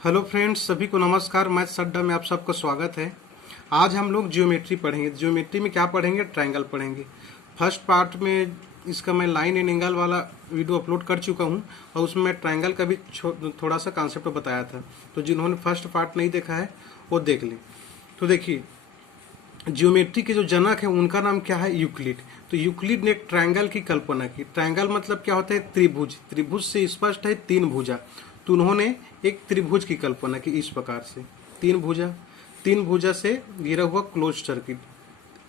Hello friends, सभी को नमस्कार। मैथ्स अड्डा में आप सबका स्वागत है। आज हम लोग ज्योमेट्री पढ़ेंगे। ज्योमेट्री में क्या पढ़ेंगे? ट्रायंगल पढ़ेंगे। फर्स्ट पार्ट में इसका मैं लाइन एंड एंगल वाला वीडियो अपलोड कर चुका हूं और उसमें मैं ट्रायंगल का भी थोड़ा सा कॉन्सेप्ट बताया था। तो जिन्होंने फर्स्ट पार्ट नहीं देखा है वो देख लें। तो देखिए, ज्योमेट्री के जो जनक है उनका नाम क्या है? यूक्लिड। तो यूक्लिड ने एक ट्रायंगल की कल्पना की। ट्रायंगल मतलब क्या होता है? त्रिभुज। त्रिभुज से स्पष्ट है तीन भुजा। तो उन्होंने एक त्रिभुज की कल्पना की इस प्रकार से, तीन भुजा से घिरा हुआ क्लोज सर्किट।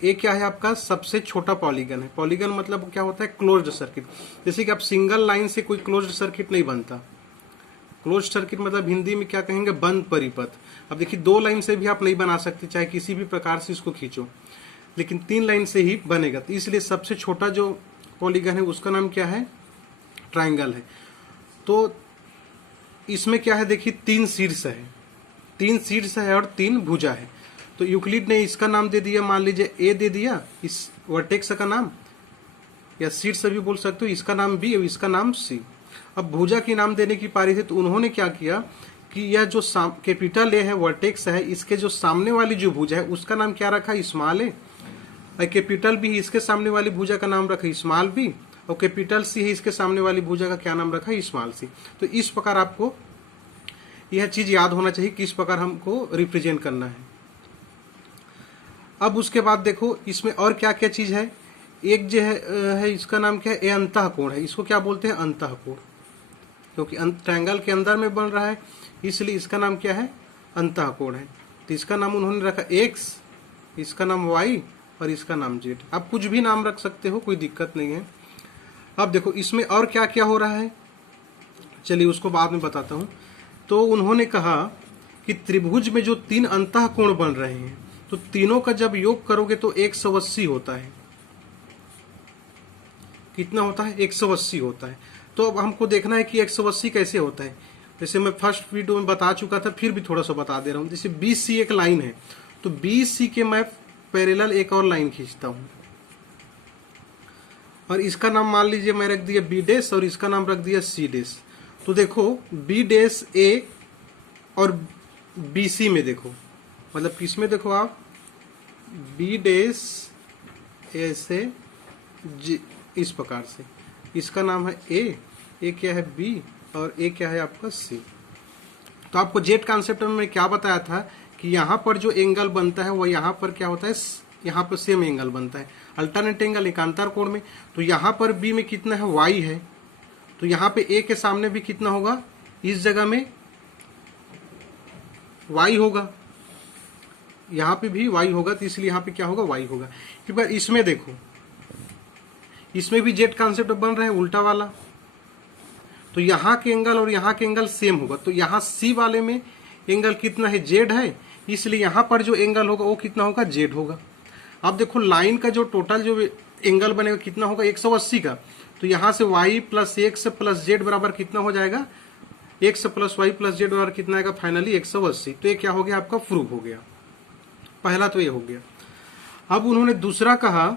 ये क्या है? आपका सबसे छोटा पॉलीगन है। पॉलीगन मतलब क्या होता है? Closed circuit. जैसे कि आप सिंगल लाइन से कोई क्लोज्ड सर्किट नहीं बनता। क्लोज सर्किट मतलब हिंदी में क्या कहेंगे? बंद परिपथ। अब देखिए, दो लाइन से भी आप नहीं बना सकते, चाहे किसी भी प्रकार से इसको खींचो, लेकिन तीन लाइन से ही बनेगा। तो इसलिए सबसे छोटा जो पॉलीगन है उसका नाम क्या है? ट्रायंगल है। तो इसमें क्या है? देखिए, तीन शीर्ष है और तीन भुजा है। तो यूक्लिड ने इसका नाम दे दिया, मान लीजिए ए दे दिया, इस वर्टेक्स का नाम, या शीर्ष भी बोल सकते हो, इसका नाम बी और इसका नाम सी। अब भुजा की नाम देने की पारी थी, तो उन्होंने क्या किया कि यह जो कैपिटल ए है, वर्टेक्स है, इसके जो सामने वाली जो भुजा है उसका नाम क्या रखा? स्मॉल ए। और कैपिटल बी, इसके सामने वाली भुजा का नाम रखा स्मॉल बी। और कैपिटल सी है, इसके सामने वाली भुजा का क्या नाम रखा? Small C. तो इस प्रकार आपको यह चीज याद होना चाहिए किस प्रकार हमको रिप्रेजेंट करना है। अब उसके बाद देखो, इसमें और क्या क्या चीज है। एक जो है इसका नाम क्या है? ये अंतःकोण है। इसको क्या बोलते हैं? अंतःकोण, क्योंकि ट्रायंगल के अंदर में बन रहा है, इसलिए इसका नाम क्या है? अंतःकोण है। तो इसका नाम उन्होंने रखा एक्स, इसका नाम वाई और इसका नाम जेड। आप कुछ भी नाम रख सकते हो, कोई दिक्कत नहीं है। अब देखो, इसमें और क्या क्या हो रहा है, चलिए उसको बाद में बताता हूं। तो उन्होंने कहा कि त्रिभुज में जो तीन अंतःकोण बन रहे हैं, तो तीनों का जब योग करोगे तो 180 होता है। कितना होता है? 180 होता है। तो अब हमको देखना है कि 180 कैसे होता है। जैसे मैं फर्स्ट वीडियो में बता चुका था, फिर भी थोड़ा सा बता दे रहा हूं। जैसे BC एक लाइन है, तो BC के मैं पैरेलल एक और लाइन खींचता हूं, और इसका नाम मान लीजिए मैं रख दिया B डैश और इसका नाम रख दिया C डैश। तो देखो, B डैश A और BC में देखो, मतलब किस में देखो आप? B डैश A से G, इस प्रकार से। इसका नाम है A क्या है B और A क्या है आपका C। तो आपको जेड कॉन्सेप्ट में क्या बताया था कि यहाँ पर जो एंगल बनता है वो यहाँ पर क्या होता है? यहाँ पर सेम एंगल बनता है, अल्टरनेट एंगल एकांतर कोण में। तो यहाँ पर B में कितना है? Y है। तो यहाँ पे A के सामने भी कितना होगा? इस जगह में Y होगा, यहाँ पे भी Y होगा, तो इसलिए यहाँ पे क्या होगा? Y होगा। एक बार इसमें देखो, इसमें भी जेड कॉन्सेप्ट बन रहा है उल्टा वाला। तो यहाँ के एंगल और यहाँ के एंगल सेम होगा। तो यहाँ C वाले में एंगल कितना है? जेड है, इसलिए यहाँ पर जो एंगल होगा वो कितना होगा? जेड होगा। अब देखो, लाइन का जो टोटल जो एंगल बनेगा कितना होगा? 180 का। तो यहाँ से y plus x plus z बराबर कितना हो जाएगा? x plus y plus z बराबर कितना आएगा? फाइनली 180। तो ये क्या हो गया? आपका प्रूव हो गया। पहला तो ये हो गया। अब उन्होंने दूसरा कहा,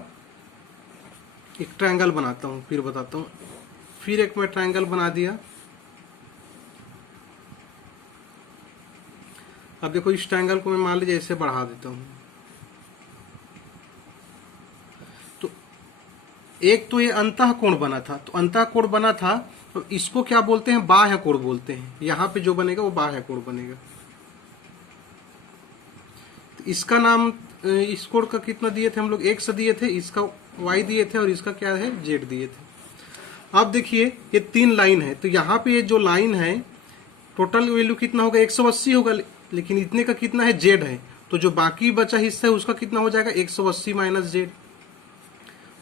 एक ट्रायंगल बनाता हूं फिर बताता हूं। फिर एक मैं ट्रायंगल बना दिया। अब देखो, इस ट्रायंगल को मैं मान लीजिए ऐसे बढ़ा देता हूं। तो एक तो ये अंतःकोण बना था, तो अंतःकोण बना था, तो इसको क्या बोलते हैं? बाह्य कोण बोलते हैं। यहां पे जो बनेगा वो बाह्य कोण बनेगा। तो इसका नाम, इस कोण का कितना दिए थे हम लोग? एक्स दिए थे, इसका y दिए थे और इसका क्या है? z दिए थे। अब देखिए, ये तीन लाइन है, तो यहाँ पे ये जो लाइन है टोटल वैल्यू कितना होगा? 180 होगा, लेकिन इतने का कितना है? z है। तो जो बाकी बचा हिस्सा है उसका कितना हो जाएगा? 180 माइनस z।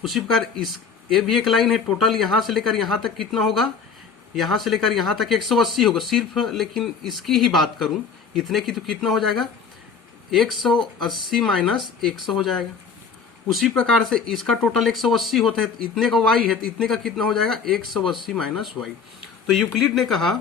उसी प्रकार इस ये भी एक लाइन है, टोटल यहाँ से लेकर यहाँ तक कितना होगा? यहाँ से लेकर यहाँ तक 180 होगा सिर्फ, लेकिन इसकी ही बात करूं इतने की, तो कितना हो जाएगा? 180 माइनस 100 हो जाएगा। उसी प्रकार से इसका टोटल 180 होता है, इतने का y है, तो इतने का कितना हो जाएगा? 180 माइनस y। तो यूक्लिड ने कहा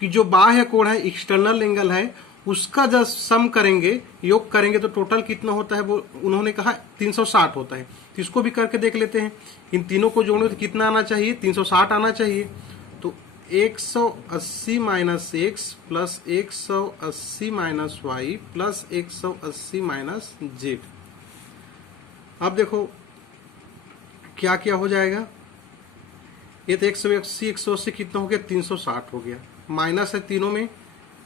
कि जो बाह्य कोण है, एक्सटर्नल एंगल है, उसका जब सम करेंगे, योग करेंगे, तो टोटल कितना होता है? वो उन्होंने कहा 360 होता है। तो इसको भी करके देख लेते हैं। इन तीनों को जोड़ने तो कितना आना चाहिए? 360 आना चाहिए। तो 180 minus x plus 180 minus y plus 180 minus z. अब देखो क्या क्या हो जाएगा, ये तो 180 कितना हो गया, 360 हो गया, माइनस है तीनों में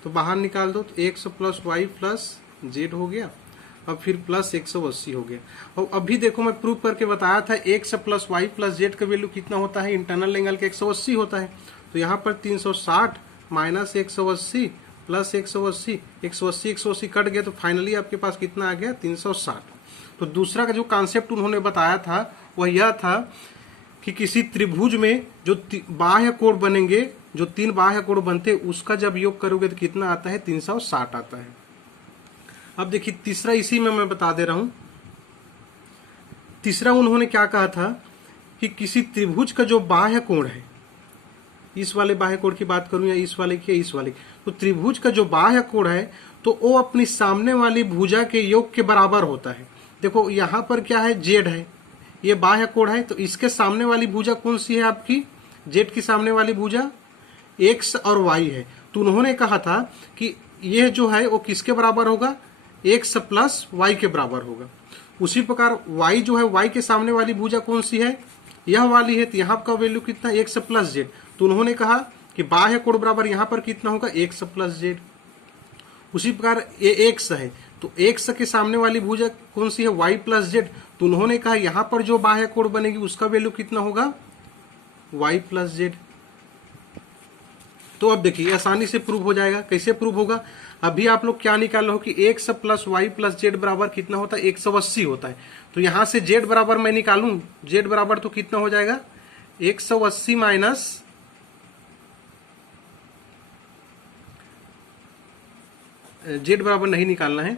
तो बाहर निकाल दो, तो 100 प्लस वाई प्लस जेड हो गया, अब फिर प्लस 180 हो गया। और अभी देखो मैं प्रूव करके बताया था 100 प्लस वाई प्लस जेड का वैल्यू कितना होता है, इंटरनल एंगल का 180 होता है। तो यहाँ पर 360 माइनस 180 प्लस 180, 180 कट गया, तो फाइनली आपके पास कितना आ गया, 360। तो दूसरा का जो कॉन्सेप्ट उन्होंने बताया था वह यह था कि किसी त्रिभुज में जो बाह्य कोण बनेंगे, जो 3 बाह्य कोण बनते हैं, उसका जब योग करोगे तो कितना आता है, 360 आता है। अब देखिए तीसरा इसी में मैं बता दे रहा हूं। तीसरा उन्होंने क्या कहा था कि किसी त्रिभुज का जो बाह्य कोण है, इस वाले बाह्य कोण की बात करूं या इस वाले की या इस वाले की, तो त्रिभुज का जो बाह्य कोण है तो वो अपनी सामने वाली भुजा के योग के बराबर होता है। देखो यहां पर क्या है, जेड है, ये बाह्य कोण है, तो इसके सामने वाली भुजा कौन सी है आपकी, जेड की सामने वाली भुजा एक्स और वाई है। तो उन्होंने कहा था कि यह जो है वो किसके बराबर होगा, एक्स प्लस वाई के बराबर होगा। उसी प्रकार वाई जो है, वाई के सामने वाली भुजा कौन सी है, यह वाली है, तो यहाँ का वैल्यू कितना, एक्स प्लस जेड। तो उन्होंने कहा कि बाह्य कोण बराबर यहाँ पर कितना होगा, एक्स प्लस जेड। उसी प्रकार ये एक्स है, तो एक्स के सामने वाली भुजा कौन सी है, वाई प्लस जेड। तो उन्होंने कहा यहाँ पर जो बाह्य कोण बनेगी उसका वैल्यू कितना होगा, वाई प्लस जेड। तो अब देखिए आसानी से प्रूव हो जाएगा। कैसे प्रूव होगा, अभी आप लोग क्या निकाल रहे हो कि x plus y plus z बराबर कितना होता है, 180 होता है। तो यहां से जेड बराबर मैं निकालूं, जेड बराबर तो कितना हो जाएगा, 180 माइनस जेड बराबर नहीं निकालना है,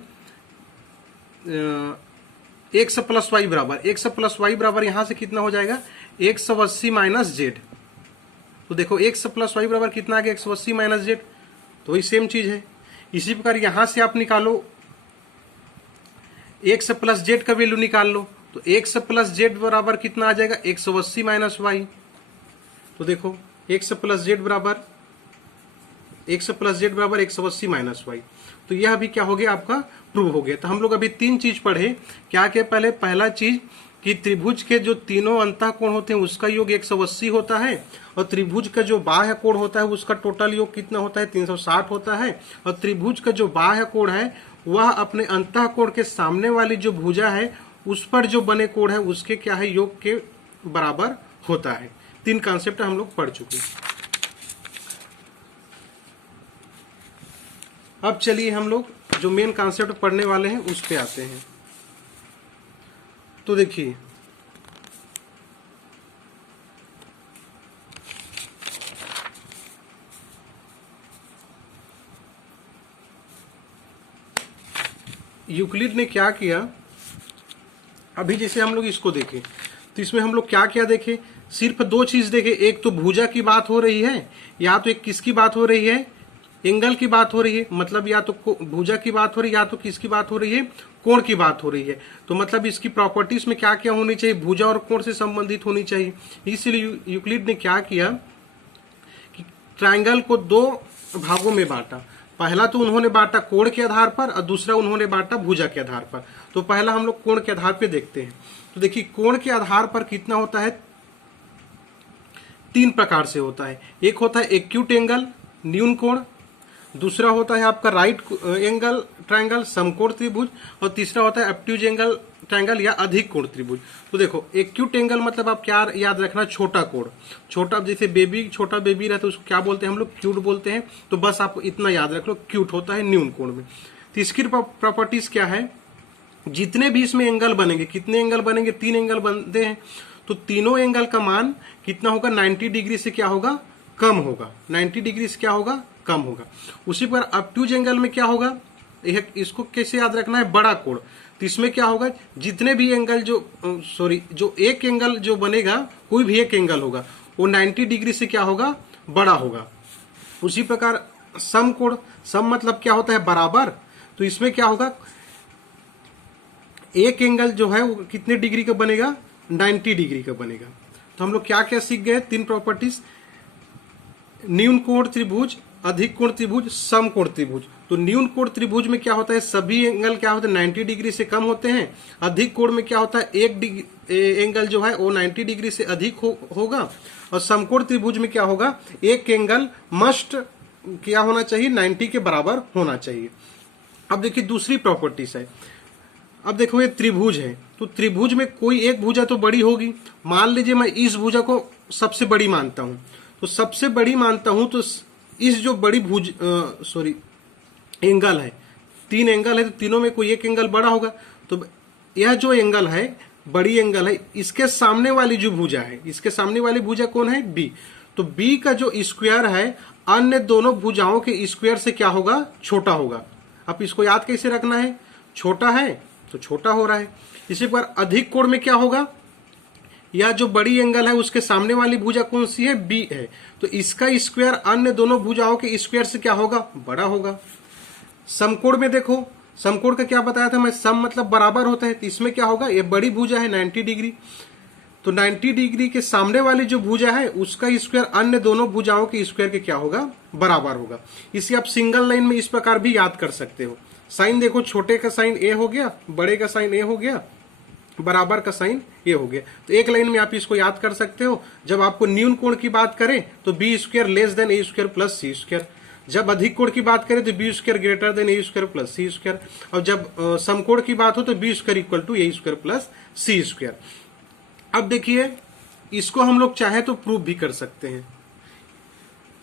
एक्स प्लस वाई बराबर, एक्स प्लस वाई बराबर यहां से कितना हो जाएगा, 180 माइनस जेड। तो देखो एक्स प्लस वाई बराबर कितना आ गया, 180 माइनस जेड, तो वही सेम चीज है। इसी प्रकार यहां से आप निकालो एक्स प्लस जेड का वैल्यू निकाल लो, तो एक्स प्लस जेड बराबर कितना आ जाएगा, 180 माइनस वाई। तो देखो एक्स प्लस जेड बराबर 180 माइनस वाई। तो यह अभी क्या हो गया, आपका प्रूव हो गया। तो हम लोग अभी 3 चीज पढ़े, क्या क्या, पहले पहला चीज कि त्रिभुज के जो तीनों अंतः कोण होते हैं उसका योग 180 होता है, और त्रिभुज का जो बाह्य कोण होता है उसका टोटल योग कितना होता है, 360 होता है। और त्रिभुज का जो बाह्य कोण है वह अपने अंतः कोण के सामने वाली जो भुजा है उस पर जो बने कोण है उसके क्या है, योग के बराबर होता है। 3 कॉन्सेप्ट हम लोग पढ़ चुके। अब चलिए हम लोग जो मेन कॉन्सेप्ट पढ़ने वाले हैं उस पे आते हैं। तो देखिए यूक्लिड ने क्या किया, अभी जैसे हम लोग इसको देखें तो इसमें हम लोग क्या क्या देखे, सिर्फ 2 चीज देखे। एक तो भुजा की बात हो रही है, या तो एक किसकी बात हो रही है, एंगल की बात हो रही है, मतलब या तो भुजा की बात हो रही है, या तो किसकी बात हो रही है, कोण की बात हो रही है। तो मतलब इसकी प्रॉपर्टीज में क्या क्या होनी चाहिए, भुजा और कोण से संबंधित होनी चाहिए। इसलिए यूक्लिड ने क्या किया कि ट्रायंगल को 2 भागों में बांटा। पहला तो उन्होंने बांटा कोण के आधार पर और दूसरा उन्होंने बांटा भुजा के आधार पर। तो पहला हम लोग कोण के आधार पर देखते हैं। तो देखिए कोण के आधार पर कितना होता है, 3 प्रकार से होता है। एक होता है एक्यूट एंगल, न्यून कोण, दूसरा होता है आपका राइट एंगल ट्रायंगल, समकोण त्रिभुज, और तीसरा होता है ऑब्ट्यूज एंगल ट्रायंगल या अधिक कोण त्रिभुज। तो देखो एक्यूट एंगल मतलब आप क्या याद रखना, छोटा कोण, छोटा, जैसे छोटा बेबी रहता है उसको क्या बोलते हैं हम लोग, क्यूट बोलते हैं। तो बस आप इतना याद रख लो, क्यूट होता है न्यून कोण में। तो इसकी प्रॉपर्टीज क्या है, जितने भी इसमें एंगल बनेंगे, कितने एंगल बनेंगे, 3 एंगल बनते हैं, तो तीनों एंगल का मान कितना होगा, 90 डिग्री से क्या होगा, कम होगा। 90 डिग्री से क्या होगा, कम होगा। उसी पर ऑब्ट्यूज एंगल में क्या होगा, इसको कैसे याद रखना है, बड़ा कोण। तो इसमें क्या होगा, जितने भी एंगल जो एक एंगल जो बनेगा, कोई भी एक एंगल होगा वो 90 डिग्री से क्या होगा, बड़ा होगा। उसी प्रकार समकोण, सम मतलब क्या होता है, बराबर। तो इसमें क्या होगा, एक एंगल जो है वो कितने डिग्री का बनेगा, 90 डिग्री का बनेगा। तो हम लोग क्या क्या सीख गए, 3 प्रॉपर्टीज। न्यून कोण त्रिभुज, अधिक कोण त्रिभुज, सम कोण त्रिभुज। तो न्यून कोण त्रिभुज में क्या होता है, सभी एंगल क्या होते हैं 90 डिग्री से कम होते हैं। अधिक कोण में क्या होता है, एक एंगल जो है वो 90 डिग्री से अधिक होगा। और समकोण त्रिभुज में क्या होगा, एक एंगल मस्ट क्या होना चाहिए, 90 के बराबर होना चाहिए। अब देखिए दूसरी प्रॉपर्टीज है। अब देखो ये त्रिभुज है, तो त्रिभुज में कोई एक भुजा तो बड़ी होगी। मान लीजिए मैं इस भुजा को सबसे बड़ी मानता हूं, तो सबसे बड़ी मानता हूं तो इस जो बड़ी एंगल है, 3 एंगल है, तो तीनों में कोई एक एंगल बड़ा होगा। तो यह जो एंगल है, बड़ी एंगल है, इसके सामने वाली जो भुजा है, इसके सामने वाली भुजा कौन है, बी। तो बी का जो स्क्वायर है अन्य दोनों भुजाओं के स्क्वायर से क्या होगा, छोटा होगा। अब इसको याद कैसे रखना है, छोटा है तो छोटा हो रहा है। इसी पर अधिक कोण में क्या होगा, या जो बड़ी एंगल है उसके सामने वाली भुजा कौन सी है, बी है, तो इसका स्क्वायर अन्य दोनों भुजाओं के स्क्वायर से क्या होगा, बड़ा होगा। समकोण में देखो, समकोण का क्या बताया था मैं, सम मतलब बराबर होता है, तो इसमें क्या होगा, ये बड़ी भुजा है 90 डिग्री, तो 90 डिग्री के सामने वाली जो भुजा है उसका स्क्वायर अन्य दोनों भुजाओं के स्क्वायर के क्या होगा, बराबर होगा। इसे आप सिंगल लाइन में इस प्रकार भी याद कर सकते हो। साइन देखो, छोटे का साइन ए हो गया, बड़े का साइन ए हो गया, बराबर का साइन ए हो गया। तो एक लाइन में आप इसको याद कर सकते हो। जब आपको न्यून कोण की बात करें तो b square less than a square plus c square. जब अधिक कोण की बात करें तो b square greater than a square plus c square. और जब समकोण की बात हो तो b square equal to a square plus c square. अब देखिए इसको हम लोग चाहे तो प्रूव भी कर सकते हैं,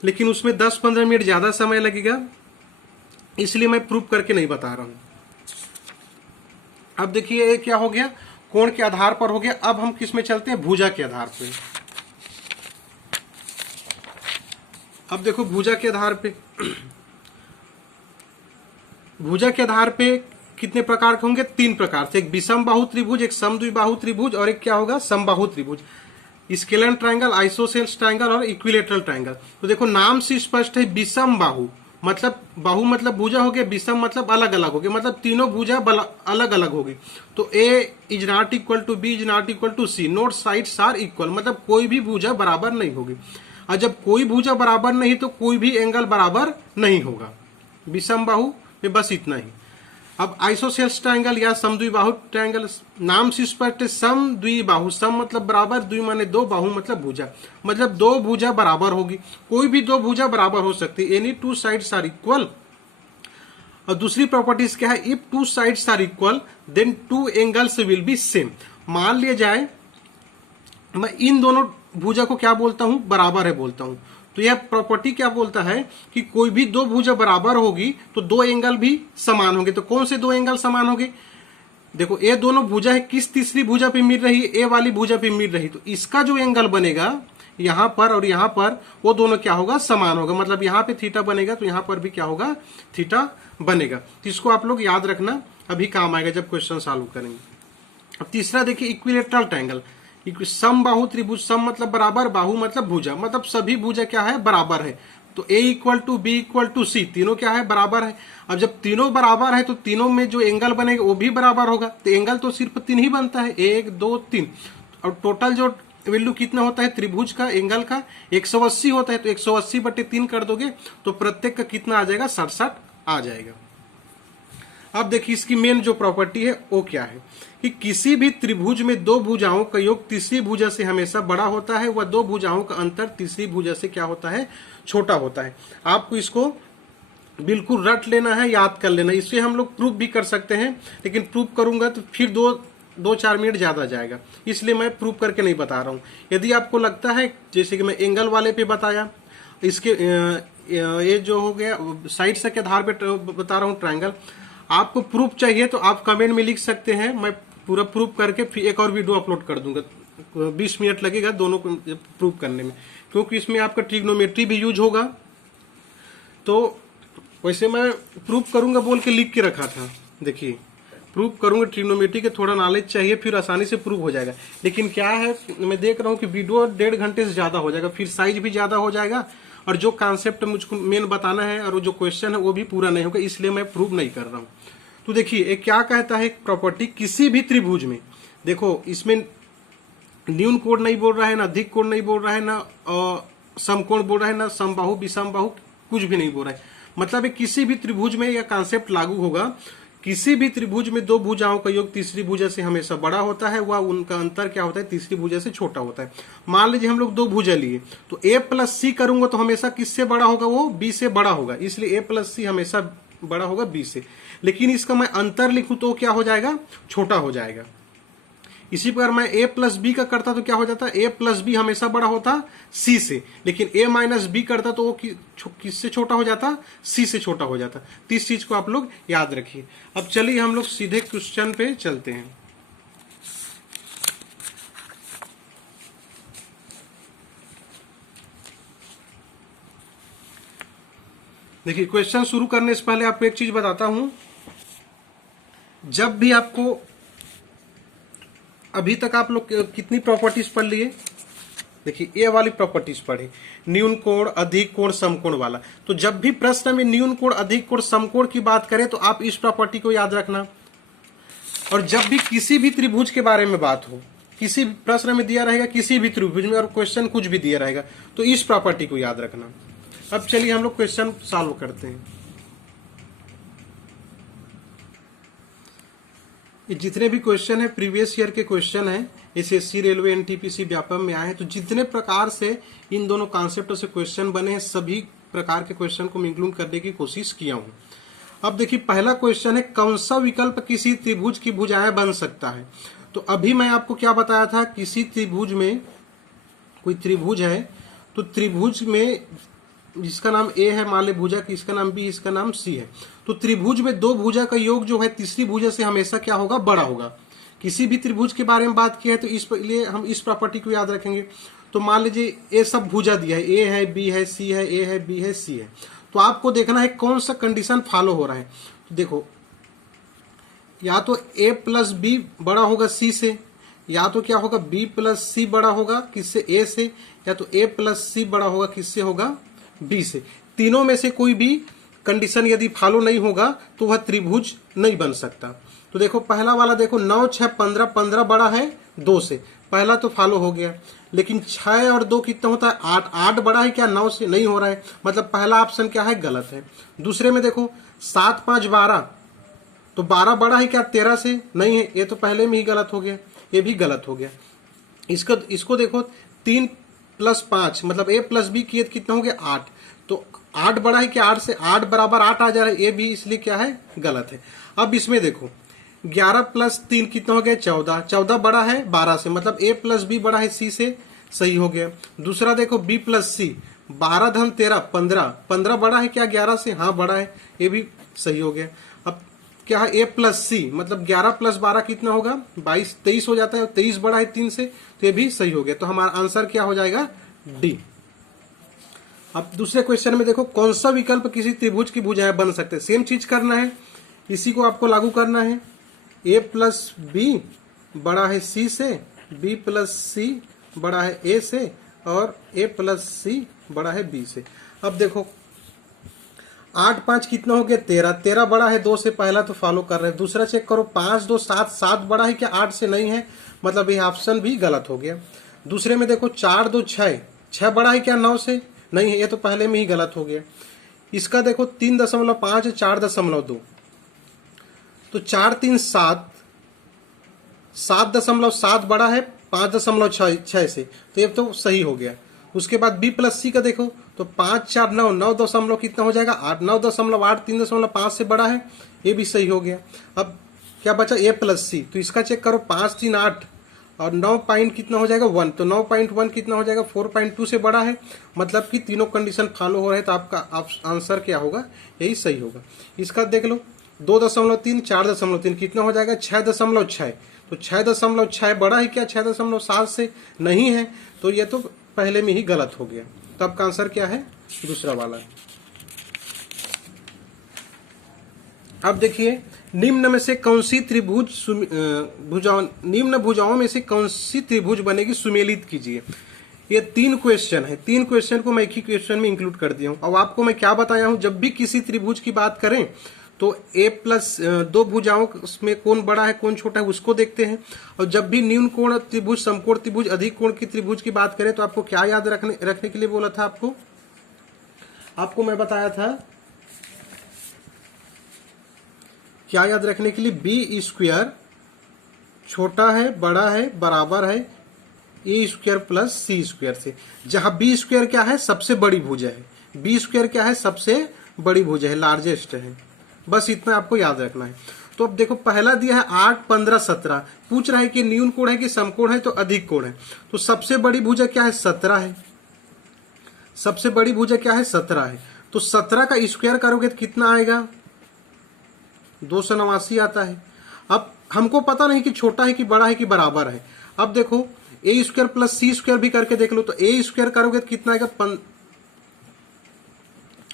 लेकिन उसमें 10-15 मिनट ज्यादा समय लगेगा, इसलिए मैं प्रूव करके नहीं बता रहा हूं। अब देखिए ये क्या हो गया, कोण के आधार पर हो गया। अब हम किस में चलते हैं, भुजा के आधार पे। अब देखो भुजा के आधार पे, भुजा के आधार पे कितने प्रकार के होंगे, 3 प्रकार से। एक विषम बाहु त्रिभुज, एक समद्विबाहु त्रिभुज और एक क्या होगा, समबाहु त्रिभुज। स्केलर ट्रायंगल, आइसोसेल्स ट्रायंगल और इक्विलेटरल ट्रायंगल। तो देखो नाम से स्पष्ट है, विषम बाहु मतलब बाहु मतलब भुजा हो गया, विषम मतलब अलग अलग हो गया, मतलब तीनों भुजा अलग अलग होगी। तो A is not equal to B is not equal to C, not sides are equal, मतलब कोई भी भुजा बराबर नहीं होगी। और जब कोई भुजा बराबर नहीं तो कोई भी एंगल बराबर नहीं होगा। विषम बाहु में बस इतना ही। अब आइसोसेल्स ट्रायंगल या समद्विबाहु ट्रायंगल, नाम से स्पष्ट है, समद्विबाहु, सम मतलब बराबर, द्वि माने दो, बाहु मतलब भुजा, मतलब दो भुजा बराबर होगी। कोई भी दो भुजा बराबर हो सकती है, any two sides are equal. और दूसरी प्रॉपर्टीज क्या है, if two sides are equal then two angles will be same. मान लिया जाए मैं इन दोनों भुजा को क्या बोलता हूं, बराबर है बोलता हूं, तो यह प्रॉपर्टी क्या बोलता है कि कोई भी दो भुजा बराबर होगी तो दो एंगल भी समान होंगे। तो कौन से दो एंगल समान होंगे, देखो ये दोनों भुजा है, किस तीसरी भुजा पे मिल रही है, ए वाली भुजा पे मिल रही, तो इसका जो एंगल बनेगा यहां पर और यहां पर, वो दोनों क्या होगा, समान होगा। मतलब यहां पे थीटा बनेगा तो यहां पर भी क्या होगा, थीटा बनेगा। तो इसको आप लोग याद रखना, अभी काम आएगा जब क्वेश्चन सॉल्व करेंगे। अब तीसरा देखिए इक्विलेटरल ट्रायंगल। सम बाहु त्रिभुज, सम मतलब बराबर, बाहु मतलब भुजा, मतलब सभी भुजा क्या है, बराबर है। तो A equal to B equal to C, तीनों क्या है, बराबर है। अब जब तीनों बराबर है तो तीनों में जो एंगल बनेगा वो भी बराबर होगा। तो एंगल तो सिर्फ 3 ही बनता है, 1 2 3, और टोटल जो वैल्यू कितना होता है त्रिभुज का, एंगल का 180 होता है। तो 180/3 कर दोगे तो प्रत्येक का कितना आ जाएगा, 67 आ जाएगा। अब देखिए इसकी मेन जो प्रॉपर्टी है वो क्या है, कि किसी भी त्रिभुज में दो भुजाओं का योग तीसरी भुजा से हमेशा बड़ा होता है, वह दो भुजाओं का अंतर तीसरी भुजा से क्या होता है, छोटा होता है। आपको इसको बिल्कुल रट लेना है, याद कर लेना। इससे हम लोग प्रूफ भी कर सकते हैं, लेकिन प्रूफ करूंगा तो फिर 2-4 मिनट ज्यादा जाएगा, इसलिए मैं प्रूफ करके नहीं बता रहा हूं। यदि आपको लगता है, जैसे कि मैं एंगल वाले पे बताया, इसके ये जो हो गया साइड से के आधार पे बता रहा हूँ ट्रायंगल, आपको प्रूफ चाहिए तो आप कमेंट में लिख सकते हैं, मैं पूरा प्रूफ करके फिर एक और वीडियो अपलोड कर दूंगा। 20 मिनट लगेगा दोनों को प्रूफ करने में, क्योंकि इसमें आपका ट्रिग्नोमेट्री भी यूज होगा। तो वैसे मैं प्रूफ करूंगा बोल के लिख के रखा था, देखिए प्रूफ करूंगा, ट्रिग्नोमेट्री के थोड़ा नॉलेज चाहिए, फिर आसानी से प्रूफ हो जाएगा। लेकिन क्या है, मैं देख रहा हूँ कि वीडियो 1.5 घंटे से ज्यादा हो जाएगा, फिर साइज भी ज्यादा हो जाएगा, और जो कॉन्सेप्ट मुझको मेन बताना है और जो क्वेश्चन है वो भी पूरा नहीं होगा, इसलिए मैं प्रूफ नहीं कर रहा हूँ। तो देखिए एक क्या कहता है प्रॉपर्टी, किसी भी त्रिभुज में, देखो इसमें न्यून कोण नहीं बोल रहा है, ना अधिक कोण नहीं बोल रहा है, ना समकोण बोल रहा है, ना समबाहु विषमबाहु, कुछ भी नहीं बोल रहा है। मतलब किसी भी त्रिभुज में यह कॉन्सेप्ट लागू होगा, किसी भी त्रिभुज में दो भुजाओं का योग तीसरी भुजा से हमेशा बड़ा होता है, वह उनका अंतर क्या होता है, तीसरी भुजा से छोटा होता है। मान लीजिए हम लोग दो भुजा लिए, तो a प्लस सी करूंगा तो हमेशा किससे बड़ा होगा, वो b से बड़ा होगा, इसलिए a प्लस सी हमेशा बड़ा होगा b से। लेकिन इसका मैं अंतर लिखूं तो क्या हो जाएगा, छोटा हो जाएगा। इसी प्रकार मैं a प्लस बी का करता तो क्या हो जाता, a प्लस बी हमेशा बड़ा होता c से, लेकिन a माइनस बी करता तो वो किससे छोटा हो जाता, c से छोटा हो जाता। तो इस चीज को आप लोग याद रखिए। अब चलिए हम लोग सीधे क्वेश्चन पे चलते हैं। देखिए क्वेश्चन शुरू करने से पहले आपको एक चीज बताता हूं, जब भी आपको, अभी तक आप लोग कितनी प्रॉपर्टीज पढ़ लिए, देखिए ये वाली प्रॉपर्टीज पढ़े, न्यून कोण, अधिक कोण, समकोण वाला। तो जब भी प्रश्न में न्यून कोण, अधिक कोण, समकोण की बात करें तो आप इस प्रॉपर्टी को याद रखना। और जब भी किसी भी त्रिभुज के बारे में बात हो, किसी प्रश्न में दिया रहेगा किसी भी त्रिभुज में और क्वेश्चन कुछ भी दिया रहेगा, तो इस प्रॉपर्टी को याद रखना। अब चलिए हम लोग क्वेश्चन सॉल्व करते हैं। ये जितने भी क्वेश्चन है प्रीवियस ईयर के क्वेश्चन है, एसएससी, रेलवे, एनटीपीसी, व्यापम में आए हैं। तो जितने प्रकार से इन दोनों कॉन्सेप्टों से क्वेश्चन बने हैं, सभी प्रकार के क्वेश्चन को मैं इंक्लूड करने की कोशिश किया हूं। अब देखिए पहला क्वेश्चन है, कौन सा विकल्प किसी त्रिभुज की भुजाएं बन सकता है। तो अभी मैं आपको क्या बताया था, किसी त्रिभुज में, कोई त्रिभुज है तो त्रिभुज में जिसका नाम ए है, मान ले भुजा की, इसका नाम बी, इसका नाम सी है। तो त्रिभुज में दो भुजा का योग जो है तीसरी भुजा से हमेशा क्या होगा, बड़ा होगा। किसी भी त्रिभुज के बारे में बात की है तो इसलिए हम इस प्रॉपर्टी को याद रखेंगे। तो मान लीजिए ये सब भुजा दिया है, ए है, बी है, सी है, ए है, बी है, सी है। तो आपको देखना है कौन सा कंडीशन फॉलो हो रहा है। तो देखो, या तो ए प्लस बी बड़ा होगा सी से, या तो क्या होगा बी प्लस सी बड़ा होगा किससे, ए से, या तो ए प्लस सी बड़ा होगा किससे होगा, बी से। तीनों में से कोई भी कंडीशन यदि फॉलो नहीं होगा तो वह त्रिभुज नहीं बन सकता। तो देखो पहला वाला देखो, 9 6 15, 15 बड़ा है 2 से, पहला तो फॉलो हो गया। लेकिन 6 और 2 कितना होता है, 8, 8 बड़ा है क्या 9 से, नहीं हो रहा है, मतलब पहला ऑप्शन क्या है, गलत है। दूसरे में देखो 7 5 12, तो 12 बड़ा है क्या 13 से, नहीं है, ये तो पहले में ही गलत हो गया, ये भी गलत हो गया। इसको देखो 3 प्लस 5, मतलब ए प्लस बी किए कितना हो गया 8, तो 8 बड़ा है क्या 8 से, 8 बराबर 8 आ जा रहा है, ये भी इसलिए क्या है, गलत है। अब इसमें देखो 11 प्लस 3 कितना हो गया 14, 14 बड़ा है 12 से, मतलब ए प्लस बी बड़ा है सी से, सही हो गया। दूसरा देखो बी प्लस सी, 12 धन 13 15, 15 बड़ा है क्या 11 से, हाँ बड़ा है, ये भी सही हो गया। अब क्या है, ए प्लस सी, मतलब 11 प्लस 12 कितना होगा 22, 23 हो जाता है, 23 बड़ा है 3 से, तो ये भी सही हो गया। तो हमारा आंसर क्या हो जाएगा, डी। अब दूसरे क्वेश्चन में देखो, कौन सा विकल्प किसी त्रिभुज की भुजाएं बन सकते हैं। सेम चीज करना है, इसी को आपको लागू करना है। ए प्लस बी बड़ा है सी से, बी प्लस सी बड़ा है ए से, और ए प्लस सी बड़ा है बी से। अब देखो 8 5 कितना हो गया 13, 13 बड़ा है 2 से, पहला तो फॉलो कर रहे हैं। दूसरा चेक करो 5 2 7, 7 बड़ा है क्या 8 से, नहीं है, मतलब ये ऑप्शन भी गलत हो गया। दूसरे में देखो 4 2 6, 6 बड़ा है क्या 9 से, नहीं है, ये तो पहले में ही गलत हो गया। इसका देखो 3.5 4.2, तो 4 3 7, 7.7 बड़ा है 5.6 से, तो ये तो सही हो गया। उसके बाद बी प्लस सी का देखो, तो 5 4 9, 9 दशमलव कितना हो जाएगा 8, 9.8, 3.5 से बड़ा है, ये भी सही हो गया। अब क्या बचा ए प्लस सी, तो इसका चेक करो 5 3 8, और 9 पॉइंट कितना हो जाएगा 1, तो 9.1 कितना हो जाएगा 4.2 से बड़ा है, मतलब कि तीनों कंडीशन फॉलो हो रहे हैं, तो आपका आंसर क्या होगा, यही सही होगा। इसका देख लो 2.3 4.3 कितना हो जाएगा 6.6, तो 6.6 बड़ा है क्या 6.7 से, नहीं है, तो ये तो पहले में ही गलत हो गया। तो आपका आंसर क्या है, दूसरा वाला है। अब देखिए, निम्न में से कौन सी त्रिभुज निम्न भुजाओं में से कौन सी त्रिभुज बनेगी, सुमेलित कीजिए। ये 3 क्वेश्चन है, 3 क्वेश्चन को मैं एक ही क्वेश्चन में इंक्लूड कर दिया हूं। अब आपको मैं क्या बताया हूं, जब भी किसी त्रिभुज की बात करें तो ए प्लस दो भुजाओं में कौन बड़ा है कौन छोटा है उसको देखते हैं। और जब भी न्यून कोण त्रिभुज, समकोण त्रिभुज, अधिक कोण की त्रिभुज की बात करें तो आपको क्या याद रखने के लिए बोला था? आपको मैं बताया था क्या याद रखने के लिए? बी स्क्वायर छोटा है बड़ा है बराबर है ए स्क्वायर प्लस सी स्क्वायर से, जहां बी स्क्वायर क्या है? सबसे बड़ी भुजा है। बी स्क्वायर क्या है? सबसे बड़ी भुजा है, लार्जेस्ट है। बस इतना आपको याद रखना है। तो अब देखो पहला दिया है 8, 15, 17, पूछ रहा है कि न्यून कोण है कि समकोण है तो अधिक कोण है। तो सबसे बड़ी भुजा क्या है? 17 है। सबसे बड़ी भुजा क्या है? 17 है। तो 17 का स्क्वायर करोगे तो कितना आएगा? 289 आता है। अब हमको पता नहीं कि छोटा है कि बड़ा है कि बराबर है। अब देखो ए स्क्वायर प्लस सी स्क्वायर भी करके देख लो, तो ए स्क्वायर करोगे तो कितना आएगा?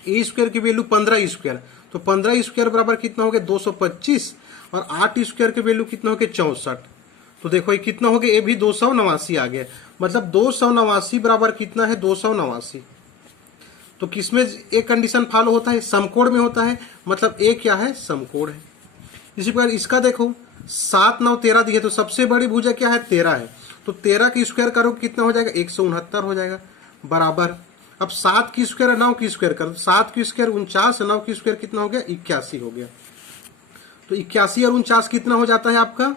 ए स्क्वायर की वैल्यू 15 स्क्वायर, तो 15 स्क्वायर बराबर कितना हो गया? 225। और 8 स्क्वायर की वैल्यू कितना हो गया? 64। तो देखो ये कितना हो गया? ये भी 289 आ गया। मतलब 289 बराबर कितना है? 289। तो किसमें एक कंडीशन फॉलो होता है? समकोण में होता है। मतलब ए क्या है? समकोण है। इसी प्रकार इसका देखो 7, 9, 13 दिए, तो सबसे बड़ी भुजा क्या है? 13 है। तो 13 की स्क्वायर करो कितना हो जाएगा? 169 हो जाएगा। बराबर अब 7 की स्क्वायर 9 की स्क्वायर करो, 7 की स्क्वायर 49, 9 की स्क्वायर कितना हो गया? 81 हो गया। तो 81 और 49 कितना हो जाता है आपका?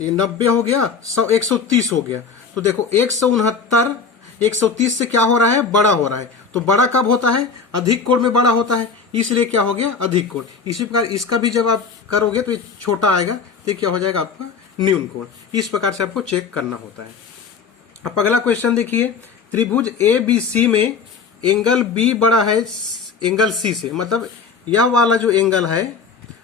ये 90 हो गया, 130 हो गया। तो देखो 169 130 से क्या हो रहा है? बड़ा हो रहा है। तो बड़ा कब होता है? अधिक कोण में बड़ा होता है, इसलिए क्या हो गया? अधिक कोण। इसी प्रकार इसका भी जब आप करोगे तो ये छोटा आएगा, तो क्या हो जाएगा आपका? न्यून कोण। इस प्रकार से आपको चेक करना होता है। अब अगला क्वेश्चन देखिए, त्रिभुज ए बी सी में एंगल बी बड़ा है एंगल सी से, मतलब यह वाला जो एंगल है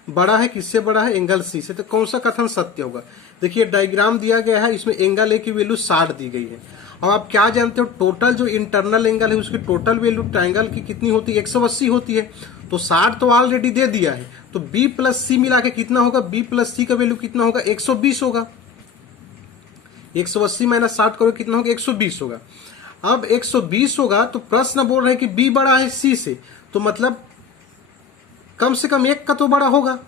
बड़ा है किससे? बड़ा है एंगल सी से। तो कौन सा कथन सत्य होगा? देखिए डायग्राम दिया गया है, इसमें एंगल ए की वैल्यू 60 दी गई है। अब आप क्या जानते हो? टोटल जो इंटरनल एंगल है उसकी टोटल वैल्यू ट्रायंगल की कितनी होती है? 180 होती है। तो 60 तो ऑलरेडी दे दिया है, तो बी प्लस सी मिला के कितना होगा? बी प्लस सी का वैल्यू कितना होगा? 120 होगा। 180 माइनस 60 करो कितना होगा? 120 होगा। अब 120 होगा तो प्रश्न बोल रहे हैं कि बी बड़ा है सी से, तो मतलब कम से कम एक का तो बड़ा होगा,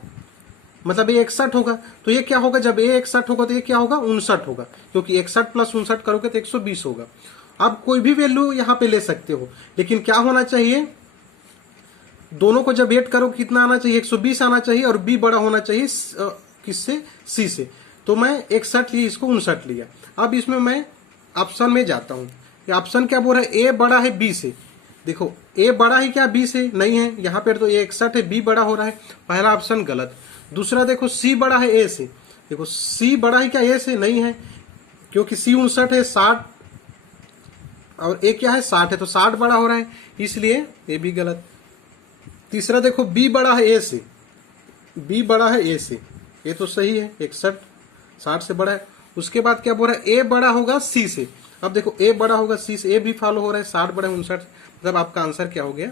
मतलब ये 61 होगा। तो ये क्या होगा? जब ये 61 होगा तो ये क्या होगा? 59 होगा, क्योंकि 61 प्लस 59 करोगे तो 120 होगा। आप कोई भी वैल्यू यहाँ पे ले सकते हो, लेकिन क्या होना चाहिए? दोनों को जब ऐड करो कितना आना चाहिए? 120 आना चाहिए, और बी बड़ा होना चाहिए किससे? सी से। तो मैं 61 लिया, इसको 59 लिया। अब इसमें मैं ऑप्शन में जाता हूँ। ऑप्शन क्या बोल रहा है? ए बड़ा है बी से। देखो ए बड़ा है क्या बी से? नहीं है, यहाँ पर तो ए 61 है, बी बड़ा हो रहा है। पहला ऑप्शन गलत। दूसरा देखो सी बड़ा है ए से। देखो सी बड़ा है क्या ए से? नहीं है, क्योंकि सी 59 है, 60 और ए क्या है? 60 है, तो 60 बड़ा हो रहा है, इसलिए ये भी गलत। तीसरा देखो बी बड़ा है ए से। बी बड़ा है ए से, ये तो सही है, 61 60 से बड़ा है। उसके बाद क्या बोल रहा है? ए बड़ा होगा सी से। अब देखो ए बड़ा होगा सी से, ए भी फॉलो हो रहा है, 60 बड़ा है 59, मतलब आपका आंसर क्या हो गया?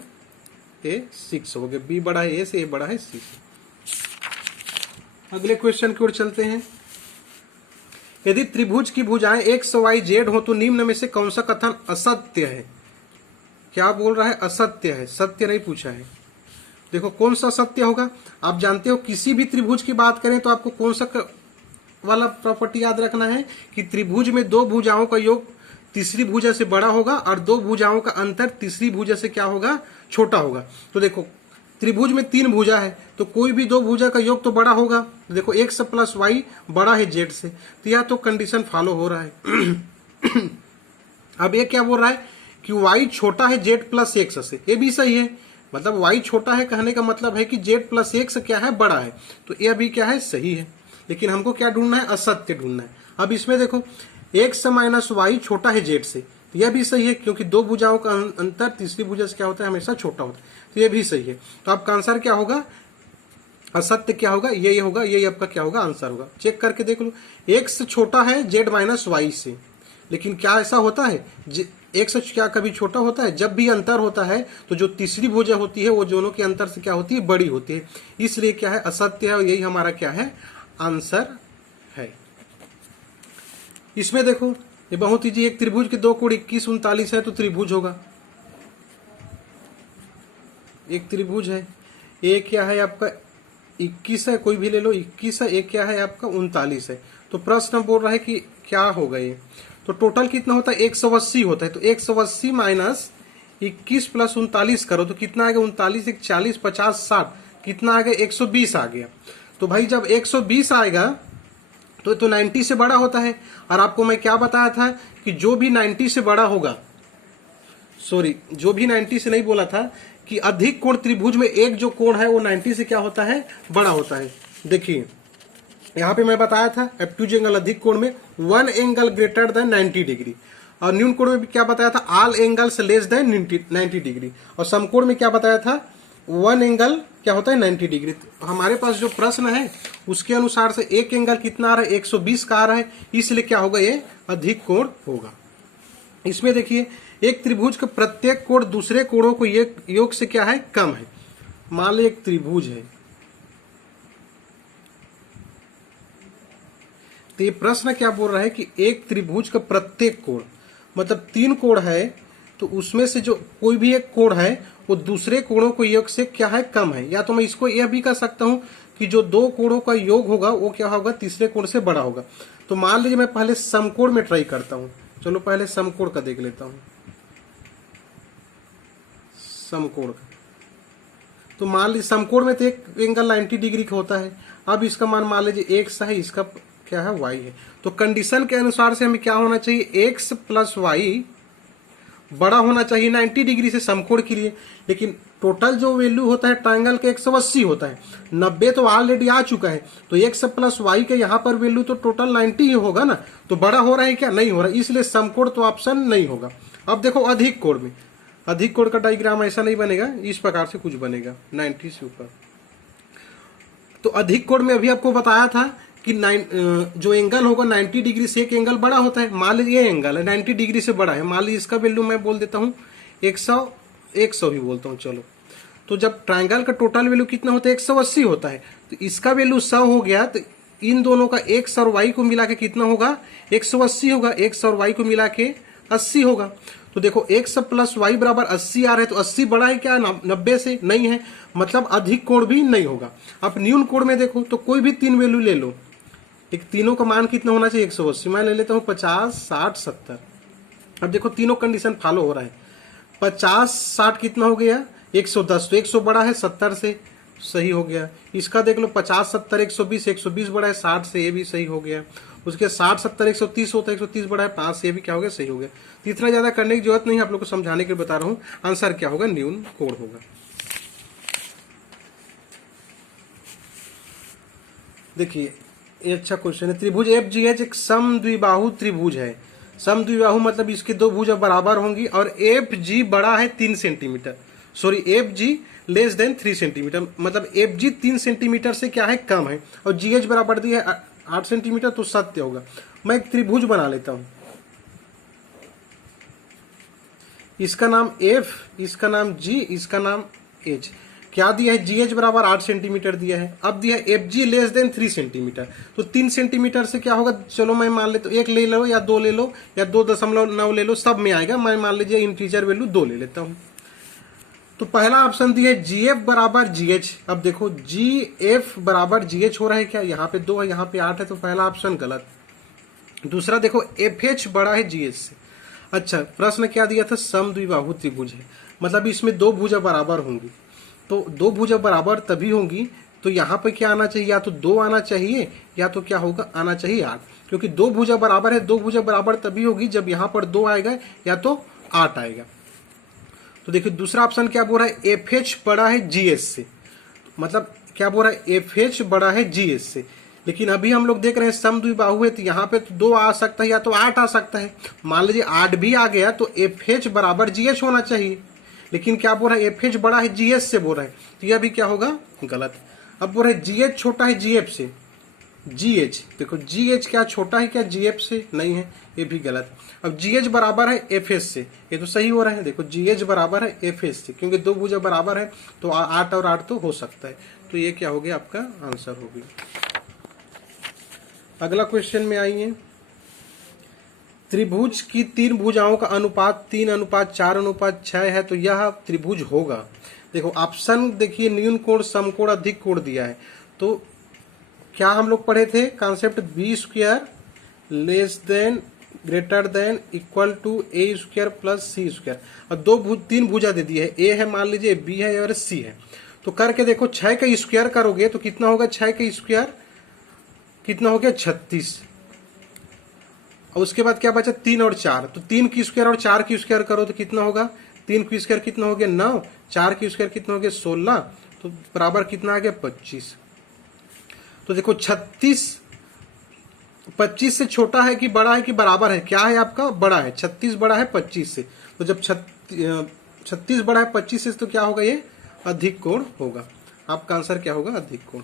ए 6 हो गया। बी बड़ा है ए से, ए बड़ा है सी से। अगले क्वेश्चन की ओर चलते हैं। यदि त्रिभुज की भुजाएं एक्स वाई जेड हो तो निम्न में से कौन सा कथन असत्य है? क्या बोल रहा है? असत्य है, सत्य नहीं पूछा है। देखो कौन सा सत्य होगा? आप जानते हो किसी भी त्रिभुज की बात करें तो आपको कौन सा वाला प्रॉपर्टी याद रखना है कि त्रिभुज में दो भुजाओं का योग तीसरी भुजा से बड़ा होगा और दो भुजाओं का अंतर तीसरी भुजा से क्या होगा? छोटा होगा। तो देखो त्रिभुज में 3 भुजा है, तो कोई भी 2 भुजा का योग तो बड़ा होगा। तो देखो एक्स प्लस वाई बड़ा है जेड से, तो यह तो कंडीशन फॉलो हो रहा है। अब ये क्या बोल रहा है कि वाई छोटा है जेड प्लस एक्स से, ये भी सही है। मतलब वाई छोटा है कहने का मतलब है कि जेड प्लस एक्स क्या है? बड़ा है, तो यह भी क्या है? सही है। लेकिन हमको क्या ढूंढना है? असत्य ढूंढना है। अब इसमें देखो एक्स माइनस वाई छोटा है जेड से, तो यह भी सही है, क्योंकि 2 भुजाओं का अंतर तीसरी भुजा से क्या होता है? हमेशा छोटा होता है, तो यह भी सही है। तो आपका आंसर क्या होगा? असत्य क्या होगा? ये होगा, ये आपका क्या होगा? आंसर होगा। चेक करके देख लो, एक्स छोटा है जेड माइनस वाई से, लेकिन क्या ऐसा होता है? एक्स क्या कभी छोटा होता है? जब भी अंतर होता है तो जो तीसरी भुजा होती है वो दोनों के अंतर से क्या होती है? बड़ी होती है। इसलिए क्या है? असत्य है, और यही हमारा क्या है? आंसर है। इसमें देखो ये बहुत ईजी, एक त्रिभुज के 2 कोण 21 39 है तो त्रिभुज होगा। एक त्रिभुज है, ए क्या है आपका 21 है, कोई भी ले लो 21 है, ए क्या है आपका 39 है। तो प्रश्न बोल रहा है कि क्या होगा ये, तो टोटल कितना होता है 180 होता है। तो 180 माइनस 21 प्लस 39 करो तो कितना आएगा 39 एक 40 50 60 कितना आ गया 120 आ गया। तो भाई जब 120 आएगा तो 90 से बड़ा होता है। और आपको मैं क्या बताया था कि जो भी 90 से बड़ा होगा, सॉरी जो भी 90 से नहीं बोला था कि अधिक कोण त्रिभुज में एक जो कोण है वो 90 से क्या होता है बड़ा होता है। देखिए यहाँ पे मैं बताया था एब्ट्यूज एंगल अधिक कोण में one angle greater than 90 degree, और न्यून कोण में भी क्या बताया था all angles less than 90 degree, और समकोण में क्या बताया था वन एंगल क्या होता है 90 डिग्री। तो हमारे पास जो प्रश्न है उसके अनुसार से एक एंगल कितना आ रहा है 120 का आ रहा है, इसलिए क्या होगा ये अधिक कोण होगा। इसमें देखिए एक त्रिभुज का प्रत्येक कोण दूसरे कोणों को योग से क्या है कम है। मान लो एक त्रिभुज है, तो ये प्रश्न क्या बोल रहा है कि एक त्रिभुज का प्रत्येक कोण मतलब 3 कोण है, तो उसमें से जो कोई भी एक कोण है वो दूसरे कोणों को योग से क्या है कम है। या तो मैं इसको यह भी कह सकता हूं कि जो दो कोणों का योग होगा वो क्या होगा तीसरे कोण से बड़ा होगा। तो मान लीजिए मैं पहले समकोण में ट्राई करता हूं, चलो पहले समकोण का देख लेता हूं। समकोण का तो मान लीजिए समकोण में तो एक एंगल 90 डिग्री का होता है। अब इसका मान लीजिए x है, इसका क्या है y है। तो कंडीशन के अनुसार से हमें क्या होना चाहिए x प्लस वाई बड़ा होना चाहिए 90 डिग्री से समकोण के लिए। लेकिन टोटल जो वैल्यू होता है ट्रायंगल का 180 होता है, 90 तो ऑलरेडी आ चुका है, तो x प्लस वाई के यहाँ पर वैल्यू तो टोटल 90 ही होगा ना। तो बड़ा हो रहा है क्या नहीं हो रहा, इसलिए समकोण तो ऑप्शन नहीं होगा। अब देखो अधिक कोण में, अधिक कोण का डायग्राम ऐसा नहीं बनेगा, इस प्रकार से कुछ बनेगा 90 से ऊपर। तो अधिक कोण में अभी आपको बताया था कि जो एंगल होगा 90 डिग्री से एक एंगल बड़ा होता है। मान लीजिए ये एंगल है 90 डिग्री से बड़ा है, मान लीजिए इसका वैल्यू मैं बोल देता हूँ 100 ही बोलता हूँ चलो। तो जब ट्रायंगल का टोटल वैल्यू कितना होता है 180 होता है, तो इसका वैल्यू 100 हो गया, तो इन दोनों का x और y को मिला के कितना होगा 180 होगा, x और y को मिला के 80 होगा। तो देखो x प्लस वाई बराबर 80 आ रहा है, तो 80 बड़ा है क्या 90 से नहीं है, मतलब अधिक कोण भी नहीं होगा। अब न्यून कोण में देखो तो कोई भी 3 वैल्यू ले लो, एक तीनों का मान कितना होना चाहिए 180, मैं ले लेता हूँ 50 60 70। अब देखो तीनों कंडीशन फॉलो हो रहा है, 50 60 कितना हो गया 110, तो 100 बड़ा है 70 से, सही हो गया। इसका देख लो 50 70 120, 120 बड़ा है 60 से, ये भी सही हो गया। उसके 60 70 130 होता है, 130 बड़ा है 5 से, ये भी क्या हो गया सही हो गया। तो इतना ज्यादा करने की जरूरत नहीं है, आप लोग को समझाने के लिए बता रहा हूँ। आंसर क्या होगा न्यून कोण होगा। देखिए ये अच्छा क्वेश्चन है। त्रिभुज एफ जी एच एक समद्विबाहु त्रिभुज है। समद्विबाहु मतलब इसके दो भुजा बराबर होंगी, और एफ जी बड़ा है 3 centimetre, sorry F G less than 3 centimetre, मतलब एफ जी 3 सेंटीमीटर से क्या है कम है, और जी एच बराबर दिया है 8 सेंटीमीटर, तो सत्य होगा। मैं एक त्रिभुज बना लेता हूं, इसका नाम एफ, इसका नाम जी, इसका नाम एच। क्या दिया है जी एच बराबर 8 सेंटीमीटर दिया है। अब दिया है F G less than 3 centimetre, तो 3 सेंटीमीटर से क्या होगा, चलो मैं मान लेता हूँ 1 ले लो या 2 ले लो या 2.9 ले लो, सब में आएगा। मैं मान लीजिए इंटीजर वैल्यू 2 ले लेता हूँ। तो पहला ऑप्शन दिया है जी एफ बराबर जी एच। अब देखो जी एफ बराबर जी एच हो रहा है क्या, यहाँ पे 2 है यहाँ पे 8 है, तो पहला ऑप्शन गलत। दूसरा देखो एफ एच बड़ा है जी एच से। अच्छा प्रश्न क्या दिया था समद्विबाहु त्रिभुज है, मतलब इसमें दो भुजा बराबर होंगी, तो दो भुजा बराबर तभी होंगी, तो यहाँ पे क्या आना चाहिए, या तो 2 आना चाहिए या तो क्या होगा आना चाहिए 8, क्योंकि दो भुजा बराबर है, दो भुजा बराबर तभी होगी जब यहाँ पर 2 आएगा या तो 8 आएगा। तो देखिए दूसरा ऑप्शन क्या बोल रहा है एफ एच बड़ा है जी एस से, मतलब क्या बोल रहा है एफ एच बड़ा है जी एस से। लेकिन अभी हम लोग देख रहे हैं समद्विबाहु है, तो यहाँ पे तो 2 आ सकता है या तो 8 आ सकता है। मान लीजिए 8 भी आ गया तो एफ एच बराबर जी एच होना चाहिए, लेकिन क्या बोल रहा है एफ एच बड़ा है जी एस से बोल रहा है, तो यह भी क्या होगा गलत। अब बोल रहा है जी एच छोटा है जी एफ से, जी एच देखो जी एच क्या छोटा है क्या जी एफ से, नहीं है, ये भी गलत। अब जी एच बराबर है एफ एस से, ये तो सही हो रहा है, देखो जी एच बराबर है एफ एस से, क्योंकि दो भुजा बराबर है तो 8 और 8 तो हो सकता है, तो ये क्या हो गया आपका आंसर हो गया। अगला क्वेश्चन में आइए, त्रिभुज की 3 भुजाओं का अनुपात 3:4:6 है, तो यह त्रिभुज होगा। देखो ऑप्शन देखिए, न्यून कोण, समकोण, अधिक कोण दिया है। तो क्या हम लोग पढ़े थे concept, b square less than greater than equal to a square plus c square. और तीन भुजा दे दी है, ए है मान लीजिए, बी है और सी है। तो करके देखो 6 का स्क्वायर करोगे तो कितना होगा, 6 का स्क्वायर कितना हो गया 36। और उसके बाद क्या बचा 3 और 4, तो 3 की स्क्वायर और 4 की स्क्वायर करो तो कितना होगा, 3 की स्क्वायर कितना हो गया 9, 4 की स्क्वायर कितना हो गया 16, तो बराबर कितना आ गया 25। तो देखो 36 25 से छोटा है कि बड़ा है कि बराबर है, क्या है आपका, बड़ा है। 36 बड़ा है 25 से, तो जब 36 बड़ा है 25 से तो क्या होगा, ये अधिक कोण होगा। आपका आंसर क्या होगा, अधिक कोण।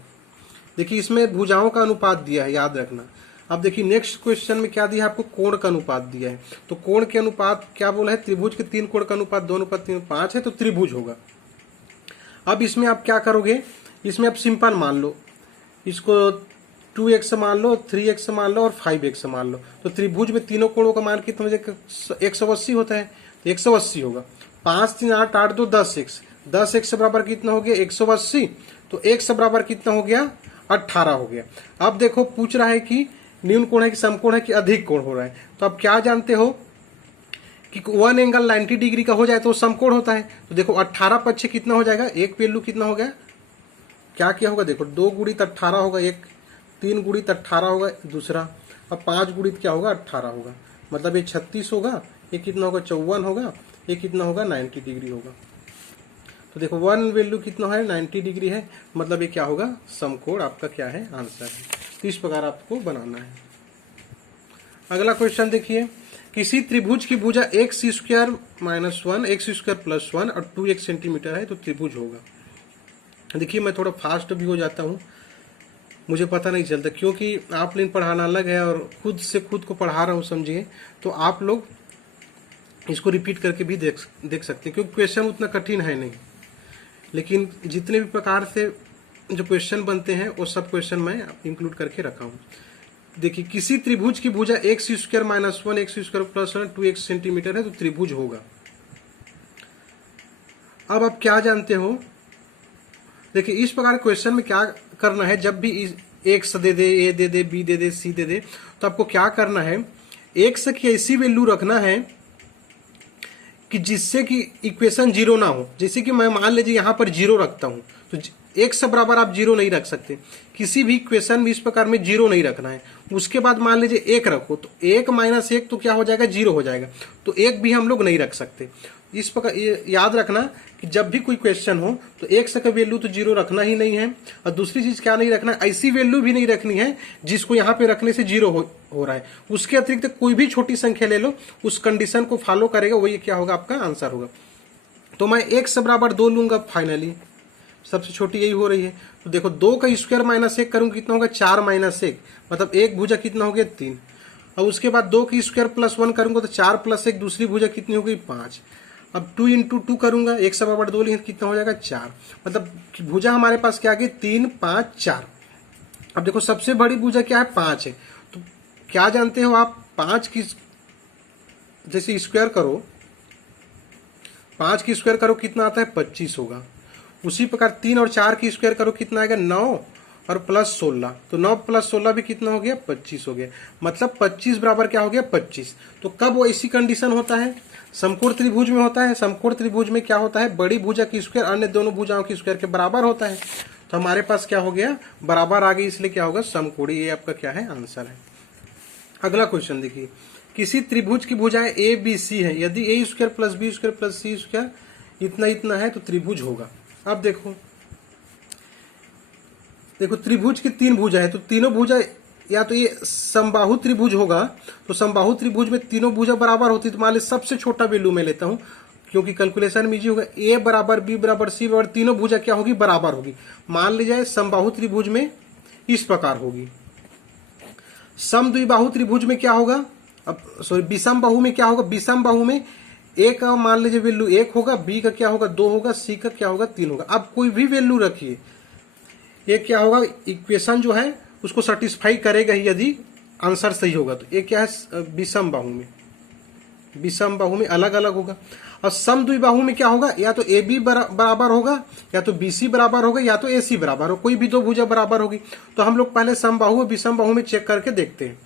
देखिए इसमें भुजाओं का अनुपात दिया है, याद रखना। अब देखिए नेक्स्ट क्वेश्चन में क्या दिया है आपको, कोण का अनुपात दिया है। तो कोण के अनुपात क्या बोला है, त्रिभुज के 3 कोण का अनुपात 2:3 5 है, तो त्रिभुज होगा। अब इसमें आप क्या करोगे, इसमें आप सिंपल मान लो, इसको 2x मान लो, 3x मान लो और 5x मान लो। तो त्रिभुज में तीनों कोणों का मान कितना हो जाएगा, 180 होता है, तो 180 होगा। 5 3 8 8 2 10x, 10x बराबर कितना हो गया 180, तो x बराबर कितना हो गया 18 हो गया। अब देखो पूछ रहा है कि न्यून कोण है कि समकोण है कि अधिक कोण हो रहा है। तो आप क्या जानते हो कि 1 एंगल 90 डिग्री का हो जाए तो समकोण होता है। तो देखो 18 पक्ष कितना हो जाएगा, एक वैल्यू कितना हो गया, क्या क्या होगा, देखो 2 गुणित 18 होगा एक, 3 गुणित 18 होगा दूसरा, अब 5 गुणित क्या होगा 18 होगा। मतलब ये 36 होगा, ये कितना होगा 54 होगा, ये कितना होगा 90 डिग्री होगा। तो देखो 1 वैल्यू कितना है 90 डिग्री है, मतलब ये क्या होगा समकोण, आपका क्या है आंसर है। तो इस प्रकार आपको बनाना है। अगला क्वेश्चन देखिए, किसी त्रिभुज की भुजा एक्स स्क्वायर -1 एक्स स्क्वायर +1 और 2x सेंटीमीटर है तो त्रिभुज होगा। देखिए मैं थोड़ा फास्ट भी हो जाता हूँ, मुझे पता नहीं चलता, क्योंकि आप लाइन पढ़ाना अलग है और खुद से खुद को पढ़ा रहा हूँ समझिए। तो आप लोग इसको रिपीट करके भी देख सकते हैं, क्योंकि क्वेश्चन उतना कठिन है नहीं, लेकिन जितने भी प्रकार से जो क्वेश्चन बनते हैं वो सब क्वेश्चन मैं इंक्लूड करके रखा हूँ। देखिए किसी त्रिभुज की भुजा x square -1 x square +1 2x centimetre है तो त्रिभुज होगा। अब आप क्या जानते हो, देखिए इस प्रकार क्वेश्चन में क्या करना है, जब भी एक्स दे दे, ए दे दे, बी दे दे, सी दे दे, तो आपको क्या करना है, एक्स की ऐसी वैल्यू रखना है कि जिससे कि इक्वेशन 0 ना हो। जैसे कि मैं मान लीजिए यहाँ पर 0 रखता हूँ, तो एक से बराबर आप 0 नहीं रख सकते, किसी भी इक्वेशन में इस प्रकार में 0 नहीं रखना है। उसके बाद मान लीजिए 1 रखो, तो 1 - 1 तो क्या हो जाएगा 0 हो जाएगा, तो 1 भी हम लोग नहीं रख सकते। इस प्रकार याद रखना कि जब भी कोई क्वेश्चन हो तो एक्स का वैल्यू तो 0 रखना ही नहीं है, और दूसरी चीज क्या नहीं रखना, ऐसी वैल्यू भी नहीं रखनी है जिसको यहाँ पे रखने से 0 हो रहा है। उसके अतिरिक्त कोई भी छोटी संख्या ले लो, उस कंडीशन को फॉलो करेगा, वही क्या होगा आपका आंसर होगा। तो मैं x बराबर 2 लूंगा, फाइनली सबसे छोटी यही हो रही है। तो देखो 2 का स्क्वायर -1 करूंगा कितना होगा 4 - 1, मतलब एक भुजा कितना हो गया 3। और उसके बाद 2 की स्क्वायर +1 करूंगा तो 4 + 1 दूसरी भुजा कितनी हो गई 5। अब 2 × 2 करूंगा, 1 बराबर 2 लिखें कितना हो जाएगा 4, मतलब भुजा हमारे पास क्या आ गई 3 5 4। अब देखो सबसे बड़ी भुजा क्या है 5 है, तो क्या जानते हो आप 5 की जैसे स्क्वायर करो, 5 की स्क्वायर करो कितना आता है 25 होगा। उसी प्रकार 3 और 4 की स्क्वायर करो कितना आएगा 9 और +16, तो 9 + 16 भी कितना हो गया 25 हो गया, मतलब 25 बराबर क्या हो गया 25। तो कब वो ऐसी कंडीशन होता है, समकोण त्रिभुज में होता है। समकोण त्रिभुज में क्या होता है, बड़ी भुजा की स्क्वायर अन्य दोनों भुजाओं की स्क्वायर के बराबर होता है। तो हमारे पास क्या हो गया बराबर आ गई, इसलिए क्या होगा समकोणी, ये आपका क्या है आंसर है। अगला क्वेश्चन देखिए, किसी त्रिभुज की भुजाएं ए बी सी है, यदि a² + b² + c² इतना इतना है तो त्रिभुज होगा। अब देखो त्रिभुज की 3 भुजा है, तो तीनों भुजा या तो ये समबाहु त्रिभुज होगा, तो समबाहु त्रिभुज में तीनों भुजा बराबर होती, तो मान लीजिए सबसे छोटा वैल्यू मैं लेता हूं क्योंकि कैलकुलेशन में इजी होगा। a बराबर b बराबर c बराबर, तीनों भुजा क्या होगी बराबर होगी। मान लीजिए समबाहु त्रिभुज में इस प्रकार होगी। समद्विबाहु त्रिभुज में क्या होगा, अब सॉरी विषम बाहु में क्या होगा, विषम बाहु में a का मान लीजिए वैल्यू 1 होगा, b का क्या होगा 2 होगा, c का क्या होगा 3 होगा। अब कोई भी वैल्यू रखिए, ये क्या होगा इक्वेशन जो है उसको सेटिस्फाई करेगा ही यदि आंसर सही होगा। तो ये क्या है विषम बाहु में, विषम बाहु में अलग अलग होगा। और समद्विबाहु में क्या होगा, या तो ए बी बराबर होगा, या तो बी सी बराबर होगा, या तो ए सी बराबर हो, कोई भी दो भुजा बराबर होगी। तो हम लोग पहले समबाहु और विषमबाहु में चेक करके देखते हैं।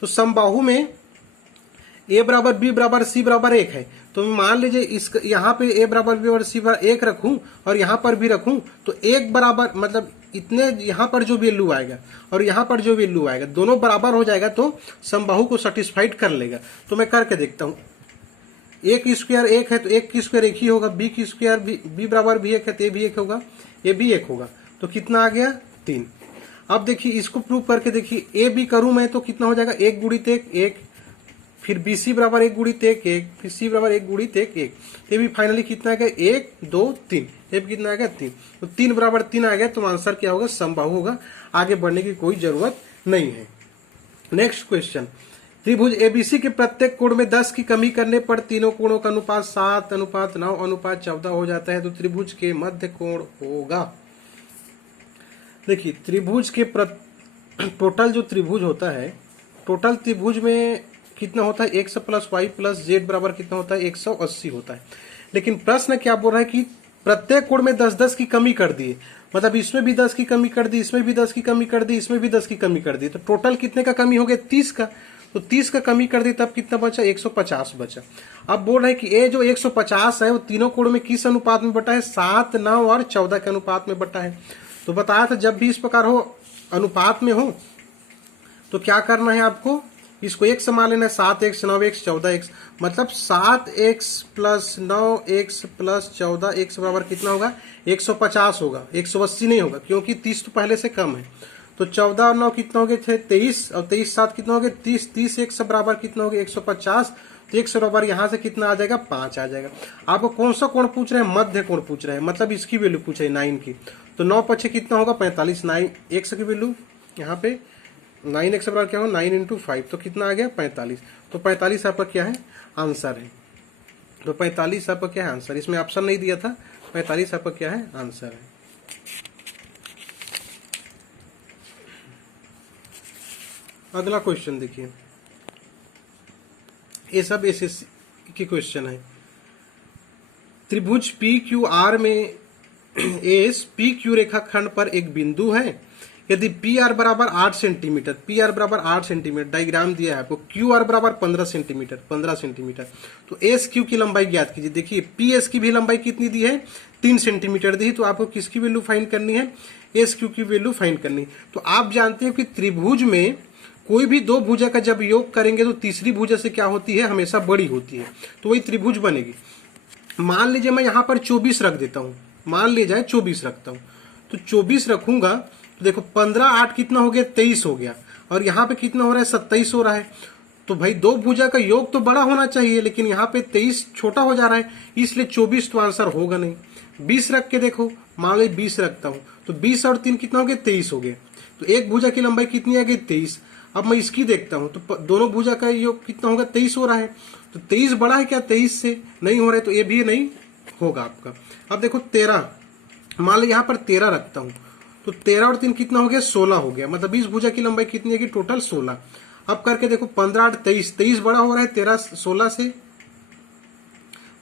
तो समबाहु में ए बराबर बी बराबर सी बराबर 1 है, तो मान लीजिए इस यहाँ पे ए बराबर बी बराबर सी बराबर 1 रखूं और यहाँ पर भी रखूं, तो 1 बराबर मतलब इतने यहाँ पर जो वैल्यू आएगा और यहाँ पर जो वैल्यू आएगा दोनों बराबर हो जाएगा तो समबाहु को सेटिस्फाइड कर लेगा। तो मैं करके देखता हूँ। ए की स्क्वायर 1 है तो 1 की स्क्वायर 1 ही होगा, बी की स्क्वायर बी बराबर भी 1 है तो ए भी 1 होगा, ए भी 1 होगा, तो कितना आ गया 3। अब देखिए इसको प्रूव करके देखिए, ए बी करूं मैं तो कितना हो जाएगा 1 गुणित 1, फिर बी सी बराबर 1 गुणित 1, फिर सी बराबर 1 गुणित 1, ये भी फाइनली कितना आ गया 1 2 3, ये भी कितना आ गया 3, तो 3 बराबर 3 आ गया। तो आंसर क्या होगा, समबाहु होगा। आगे बढ़ने की कोई जरूरत नहीं है। नेक्स्ट क्वेश्चन, त्रिभुज एबीसी के प्रत्येक कोण में 10 की कमी करने पर तीनों कोणों का अनुपात 7:9:14 हो जाता है, तो त्रिभुज के मध्य कोण होगा। देखिए त्रिभुज के टोटल जो त्रिभुज होता है, टोटल त्रिभुज में कितना होता है, x plus y plus z बराबर कितना होता है 180 होता है। लेकिन प्रश्न क्या बोल रहा है कि प्रत्येक कोण में 10-10 की कमी कर दी, मतलब इसमें भी 10 की कमी कर दी, इसमें भी 10 की कमी कर दी, इसमें भी 10 की कमी कर दी, तो टोटल कितने का कमी हो गया 30 का। तो 30 का कमी कर दी तब कितना बचा 150 बचा। अब बोल रहे हैं कि ये जो 150 है वो तीनों कोण में किस अनुपात में बटा है, 7, 9 और 14 के अनुपात में बटा है। तो बताया था जब भी इस प्रकार हो अनुपात में हो तो क्या करना है आपको, इसको एक समान लेना है, 7x 9x 14x, मतलब 7x plus 9x plus 14x बराबर कितना होगा 150 होगा, 180 नहीं होगा क्योंकि 30 तो पहले से कम है। तो 14 और 9 कितना हो गए थे 23, और 23 7 कितना हो गया 30, 30 1 बराबर कितना हो गया 150, तो 1 बराबर यहाँ से कितना आ जाएगा 5 आ जाएगा। आपको कौन सा कोण पूछ रहे हैं, मध्य कोण पूछ रहे हैं, मतलब इसकी वैल्यू पूछ रहे हैं 9 की। तो 9 पछे कितना होगा 45, 9 x की वैल्यू यहाँ पे 9x बराबर क्या होगा 9 × 5, तो कितना आ गया 45। तो 45 आपका क्या है आंसर है। तो 45 आपका क्या है आंसर, इसमें ऑप्शन नहीं दिया था, 45 आपका क्या है आंसर है। अगला क्वेश्चन देखिए, ये सब एसएससी की क्वेश्चन है। त्रिभुज पी क्यू आर में एस पी क्यू रेखाखंड पर एक बिंदु है। यदि पी आर बराबर 8 सेंटीमीटर, पी आर बराबर 8 सेंटीमीटर, डायग्राम दिया है आपको, क्यू आर बराबर 15 सेंटीमीटर, तो एस क्यू की लंबाई ज्ञात कीजिए। देखिए पी एस की भी लंबाई कितनी दी है 3 सेंटीमीटर दी है, तो आपको किसकी वैल्यू फाइंड करनी है, एस क्यू की वैल्यू फाइंड करनी। तो आप जानते हैं कि त्रिभुज में कोई भी दो भुजा का जब योग करेंगे तो तीसरी भुजा से क्या होती है हमेशा बड़ी होती है, तो वही त्रिभुज बनेगी। मान लीजिए मैं यहाँ पर 24 रख देता हूँ, मान ली जाए 24 रखता हूँ, तो 24 रखूंगा तो देखो 15 8 कितना हो गया 23 हो गया, और यहाँ पे कितना हो रहा है 27 हो रहा है। तो भाई दो भुजा का योग तो बड़ा होना चाहिए, लेकिन यहाँ पे 23 छोटा हो जा रहा है, इसलिए 24 तो आंसर होगा नहीं। 20 रख के देखो, मान लो 20 रखता हूँ तो 20 और 3 कितना हो गया 23 हो गया, तो एक भुजा की लंबाई कितनी आ गई 23। अब मैं इसकी देखता हूं तो दोनों भुजा का योग कितना होगा 23 हो रहा है, तो 23 बड़ा है क्या 23 से, नहीं हो रहा है, तो ये भी नहीं होगा आपका। अब देखो 13, मान लो यहाँ पर 13 रखता हूं तो 13 और 3 कितना हो गया 16 हो गया, मतलब इस भुजा की लंबाई कितनी है टोटल 16। अब करके देखो 15 8 23, 23 बड़ा हो रहा है 13 16 से,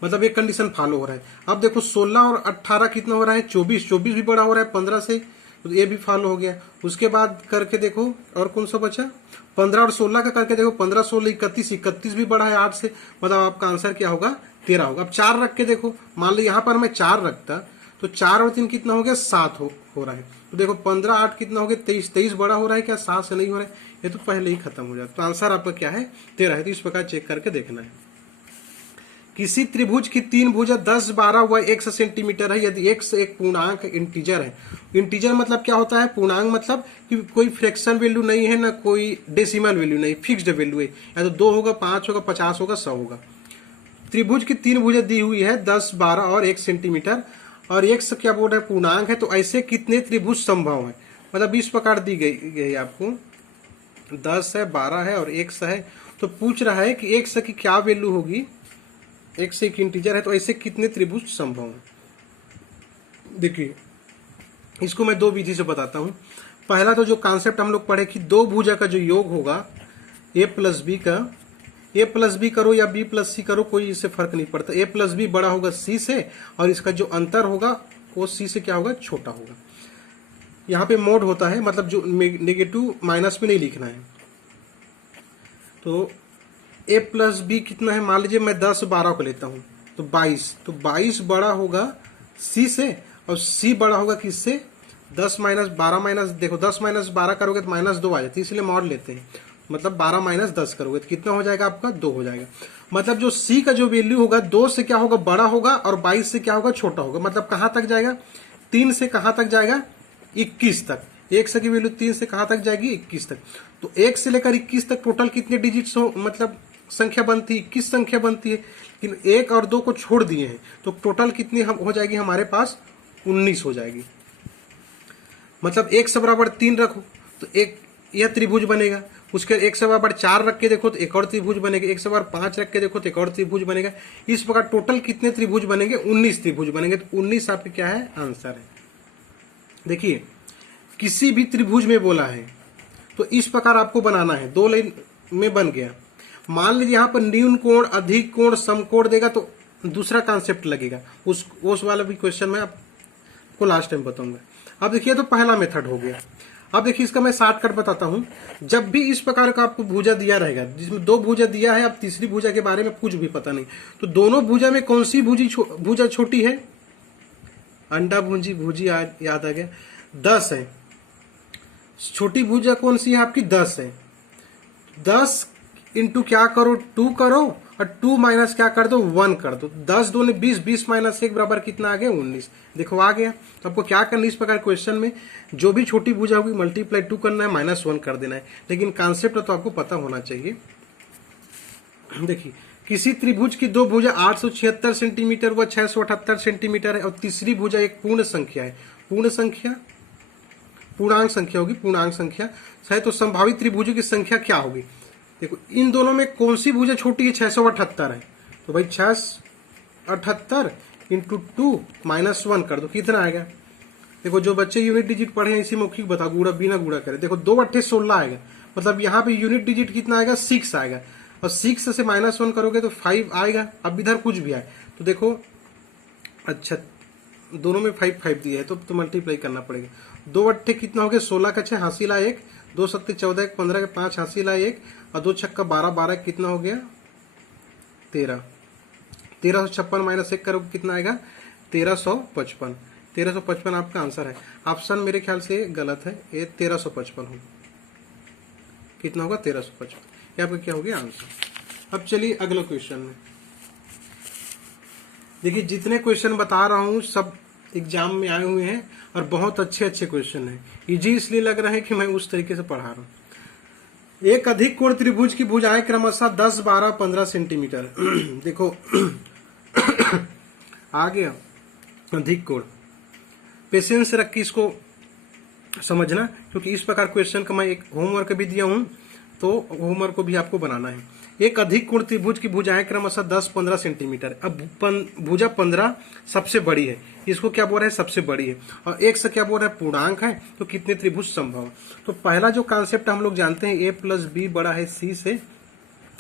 मतलब एक कंडीशन फॉलो हो रहा है। अब देखो 16 और 18 कितना हो रहा है 24, 24 भी बड़ा हो रहा है 15 से, तो ये भी फॉलो हो गया। उसके बाद करके देखो और कौन सा बचा 15 और 16 का करके देखो, 15 16 31, 31 भी बड़ा है 8 से, मतलब आपका आंसर क्या होगा 13 होगा। अब 4 रख के देखो, मान लो यहाँ पर मैं 4 रखता तो 4 और 3 कितना हो गया 7 हो रहा है, तो देखो 15 8 कितना हो गया 23, 23 बड़ा हो रहा है क्या 7 से नहीं हो रहा है, ये तो पहले ही खत्म हो जाता। तो आंसर आपका क्या है 13 है। तो इस प्रकार चेक करके देखना है। किसी त्रिभुज की 3 भुजा 10 12 व 1 सेंटीमीटर है, यदि x एक पूर्णांक इंटीजर है। इंटीजर मतलब क्या होता है, पूर्णांक मतलब कि कोई फ्रैक्शन वैल्यू नहीं है ना कोई डेसिमल वैल्यू नहीं, फिक्स्ड वैल्यू है, या तो 2 होगा 5 होगा 50 होगा 100 होगा। त्रिभुज की 3 भुजा दी हुई है 10 12 और 1 सेंटीमीटर, और x क्या बोल रहा है पूर्णांक है, तो ऐसे कितने त्रिभुज संभव है, मतलब इस प्रकार दी गई आपको 10 है 12 है और 1 है, तो पूछ रहा है कि x की क्या वैल्यू होगी, x एक इंटीजर है, तो ऐसे कितने त्रिभुज संभव है। देखिए इसको मैं 2 विधि से बताता हूं। पहला तो जो कॉन्सेप्ट हम लोग पढ़े कि दो भुजा का जो योग होगा a प्लस बी का, ए प्लस बी करो या बी प्लस सी करो, कोई इससे फर्क नहीं पड़ता। ए प्लस बी बड़ा होगा सी से, और इसका जो अंतर होगा वो सी से क्या होगा, छोटा होगा। यहाँ पे मोड होता है, मतलब जो नेगेटिव माइनस में नहीं लिखना है। तो ए प्लस बी कितना है, मान लीजिए मैं 10 12 को लेता हूँ, तो 22, तो 22 बड़ा होगा सी से, और सी बड़ा होगा किससे, 10 माइनस 12 माइनस, देखो 10 माइनस 12 करोगे तो -2 आ जाती है, इसलिए मॉड लेते हैं। मतलब 12 माइनस 10 करोगे तो कितना हो जाएगा आपका, 2 हो जाएगा। मतलब जो सी का जो वैल्यू होगा 2 से क्या होगा, बड़ा होगा, और 22 से क्या होगा, छोटा होगा। मतलब कहाँ तक जाएगा, 3 से कहाँ तक जाएगा, 21 तक। 1 से की वैल्यू 3 से कहाँ तक जाएगी, 21 तक। तो 1 से लेकर 21 तक टोटल कितने डिजिट्स हो, मतलब संख्या बनती है, 21 संख्या बनती है। लेकिन 1 और 2 को छोड़ दिए हैं, तो टोटल कितनी हो जाएगी हमारे पास, 19 हो जाएगी। मतलब 1 से बराबर 3 रखो तो एक यह त्रिभुज बनेगा। उसके 1 से बराबर 4 रख के देखो तो एक और त्रिभुज बनेगा। 1 से बराबर 5 रख के देखो तो एक और त्रिभुज बनेगा। इस प्रकार टोटल कितने त्रिभुज बनेंगे, 19 त्रिभुज बनेंगे। तो 19 आपके क्या है, आंसर है। देखिए किसी भी त्रिभुज में बोला है तो इस प्रकार आपको बनाना है, 2 लाइन में बन गया। मान लीजिए यहाँ पर न्यून कोण, अधिक कोण, समकोण देगा तो दूसरा कॉन्सेप्ट लगेगा, उस वाला भी क्वेश्चन मैं आपको लास्ट टाइम बताऊंगा। अब देखिए तो पहला मेथड हो गया। अब देखिए इसका मैं शॉर्टकट बताता हूं। जब भी इस प्रकार का आपको भुजा दिया रहेगा, जिसमें 2 भुजा दिया है, अब तीसरी भुजा के बारे में कुछ भी पता नहीं, तो दोनों भुजा में कौन सी भुजा छोटी है, अंडा भुजी याद आ गया, 10 है। छोटी भुजा कौन सी है आपकी, 10 है। 10 इंटू क्या करो, 2 करो, और 2 माइनस क्या कर दो, 1 कर दो। 10 दूनी 20, 20 माइनस 1 बराबर कितना आ गया, 19। देखो आ गया। तो आपको क्या करना है इस प्रकार क्वेश्चन में, जो भी छोटी भुजा होगी मल्टीप्लाई 2 करना है, -1 कर देना है। लेकिन कॉन्सेप्ट तो आपको पता होना चाहिए। देखिए किसी त्रिभुज की 2 भुजा 876 सेंटीमीटर व 678 सेंटीमीटर है, और तीसरी भुजा एक पूर्ण संख्या है। पूर्ण संख्या पूर्णांक संख्या होगी, पूर्णांक संख्या है। तो संभावित त्रिभुजों की संख्या क्या होगी। देखो इन दोनों में कौन सी भुजा छोटी है, 678 है। तो भाई 678 इंटू 2 -1 कर दो, कितना आएगा। देखो जो बच्चे यूनिट डिजिट पढ़े हैं इसी मौखिक बता, गुणा बिना गुणा करे। देखो 2 8 16 आएगा, मतलब यहाँ पे यूनिट डिजिट कितना आएगा, 6 आएगा। और 6 से -1 करोगे तो 5 आएगा। अब इधर कुछ भी आए तो देखो, अच्छा दोनों में 5 5 दिया है तो मल्टीप्लाई करना पड़ेगा। 2 8 कितना हो गया, 16 का 6 हासिल 1, 2 7 14 1 15 का 5 हासिल 1, और 2 छक्का 12 12 कितना हो गया, 13। 1356 माइनस 1 करोगे कितना आएगा, 1355। 1355 आपका आंसर है। ऑप्शन मेरे ख्याल से गलत है, ये 1355 हो, कितना होगा 1355। ये आपका क्या हो गया आंसर। अब चलिए अगले क्वेश्चन में। देखिए जितने क्वेश्चन बता रहा हूँ सब एग्जाम में आए हुए हैं, और बहुत अच्छे अच्छे क्वेश्चन हैं। इजी इसलिए लग रहा है कि मैं उस तरीके से पढ़ा रहा हूँ। एक अधिक कोण त्रिभुज की भुजाएं क्रमशः 10 12 15 सेंटीमीटर। देखो आ गया अधिक कोण। पेशेंस रख के इसको समझना, क्योंकि इस प्रकार क्वेश्चन का मैं एक होमवर्क भी दिया हूं, तो होमवर्क को भी आपको बनाना है। एक अधिक कोण त्रिभुज की भुजाएं क्रमशः 10 15 सेंटीमीटर। अब भुजा 15 सबसे बड़ी है, इसको क्या बोल रहा है, सबसे बड़ी है, और एक से क्या बोल रहा है, पूर्णांक है। तो कितने त्रिभुज संभव। तो पहला जो कॉन्सेप्ट हम लोग जानते हैं, ए प्लस बी बड़ा है सी से,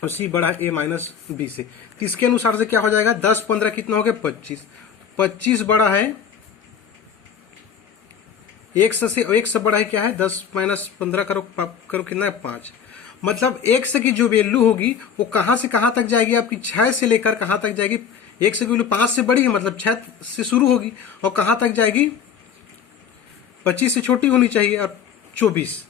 और सी बड़ा है ए माइनस बी से। किसके अनुसार से क्या हो जाएगा, 10 15 कितना हो गया, 25। 25 बड़ा है एक से बड़ा है क्या है, 10 माइनस 15 करो कितना है, 5। मतलब एक से की जो वैल्यू होगी वो कहां से कहां तक जाएगी आपकी, 6 से लेकर कहां तक जाएगी। एक से की वैल्यू 5 से बड़ी है, मतलब 6 से शुरू होगी, और कहां तक जाएगी, 25 से छोटी होनी चाहिए, और 24,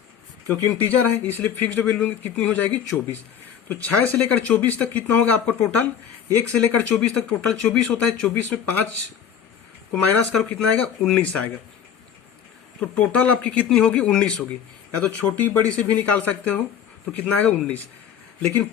क्योंकि इंटीजर है इसलिए फिक्स्ड वैल्यू कितनी हो जाएगी, 24। तो 6 से लेकर 24 तक कितना होगा आपको टोटल, 1 से लेकर 24 तक टोटल 24 होता है। 24 में 5 को माइनस करो कितना आएगा, 19 आएगा। तो टोटल आपकी कितनी होगी, 19 होगी। या तो छोटी बड़ी से भी निकाल सकते हो, तो कितना आएगा, 19। लेकिन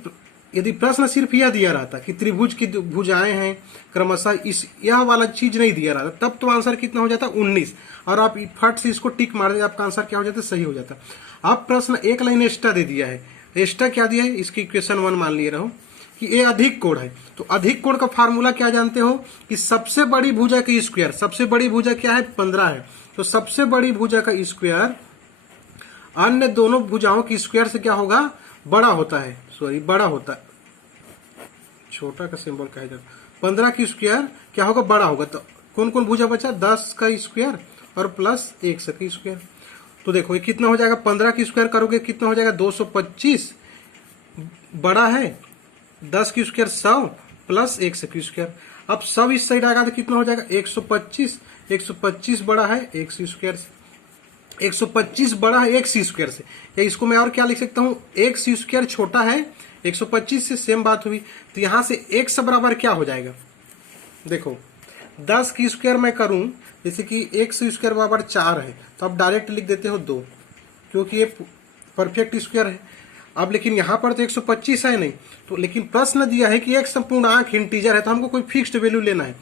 यदि प्रश्न सिर्फ यह दिया रहता कि त्रिभुज की भुजाएं हैं क्रमशः, यह वाला चीज नहीं दिया रहता, तब तो आंसर कितना हो जाता, 19। और आप फट से इसको टिक मार दें, आपका आंसर क्या हो जाता, सही हो जाता। अब प्रश्न एक लाइन एक्स्ट्रा दे दिया है। एक्स्ट्रा क्या दिया है, इसकी इक्वेशन 1 मान लिए रहो कि ये अधिक कोण है। तो अधिक कोण का फार्मूला क्या जानते हो, कि सबसे बड़ी भुजा का स्क्वायर, सबसे बड़ी भुजा क्या है, 15 है। तो सबसे बड़ी भुजा का स्क्वायर अन्य दोनों भुजाओं की स्क्वायर से क्या होगा, बड़ा होता है, बड़ा होता है। छोटा का सिंबल कहा जाएगा। 15 की स्क्वायर क्या होगा, बड़ा होगा। तो कौन कौन भुजा बचा, 10 का स्क्वायर और प्लस 1 का स्क्वायर। तो देखो ये कितना हो जाएगा, 15 की स्क्वायर करोगे कितना हो जाएगा 225, बड़ा है 10 की स्क्वायर 100 प्लस 1 की स्क्वायर। अब 100 इस साइड आएगा तो कितना हो जाएगा 125, 125 बड़ा है 1 स्क्वायर से, 125 बड़ा है 1 स्क्वायर से। या इसको मैं और क्या लिख सकता हूं, 1 स्क्वायर छोटा है 125 से, सेम बात हुई। तो यहां से 1 बराबर क्या हो जाएगा, देखो 10 की स्क्वायर मैं करूं, जैसे कि 1 स्क्वायर बराबर 4 है, तो आप डायरेक्ट लिख देते हो 2, क्योंकि ये परफेक्ट स्क्वायर है। अब लेकिन यहाँ पर तो 125 है नहीं, तो लेकिन प्रश्न दिया है कि एक संपूर्णांक इंटीजर है, तो हमको कोई फिक्स्ड वैल्यू लेना है।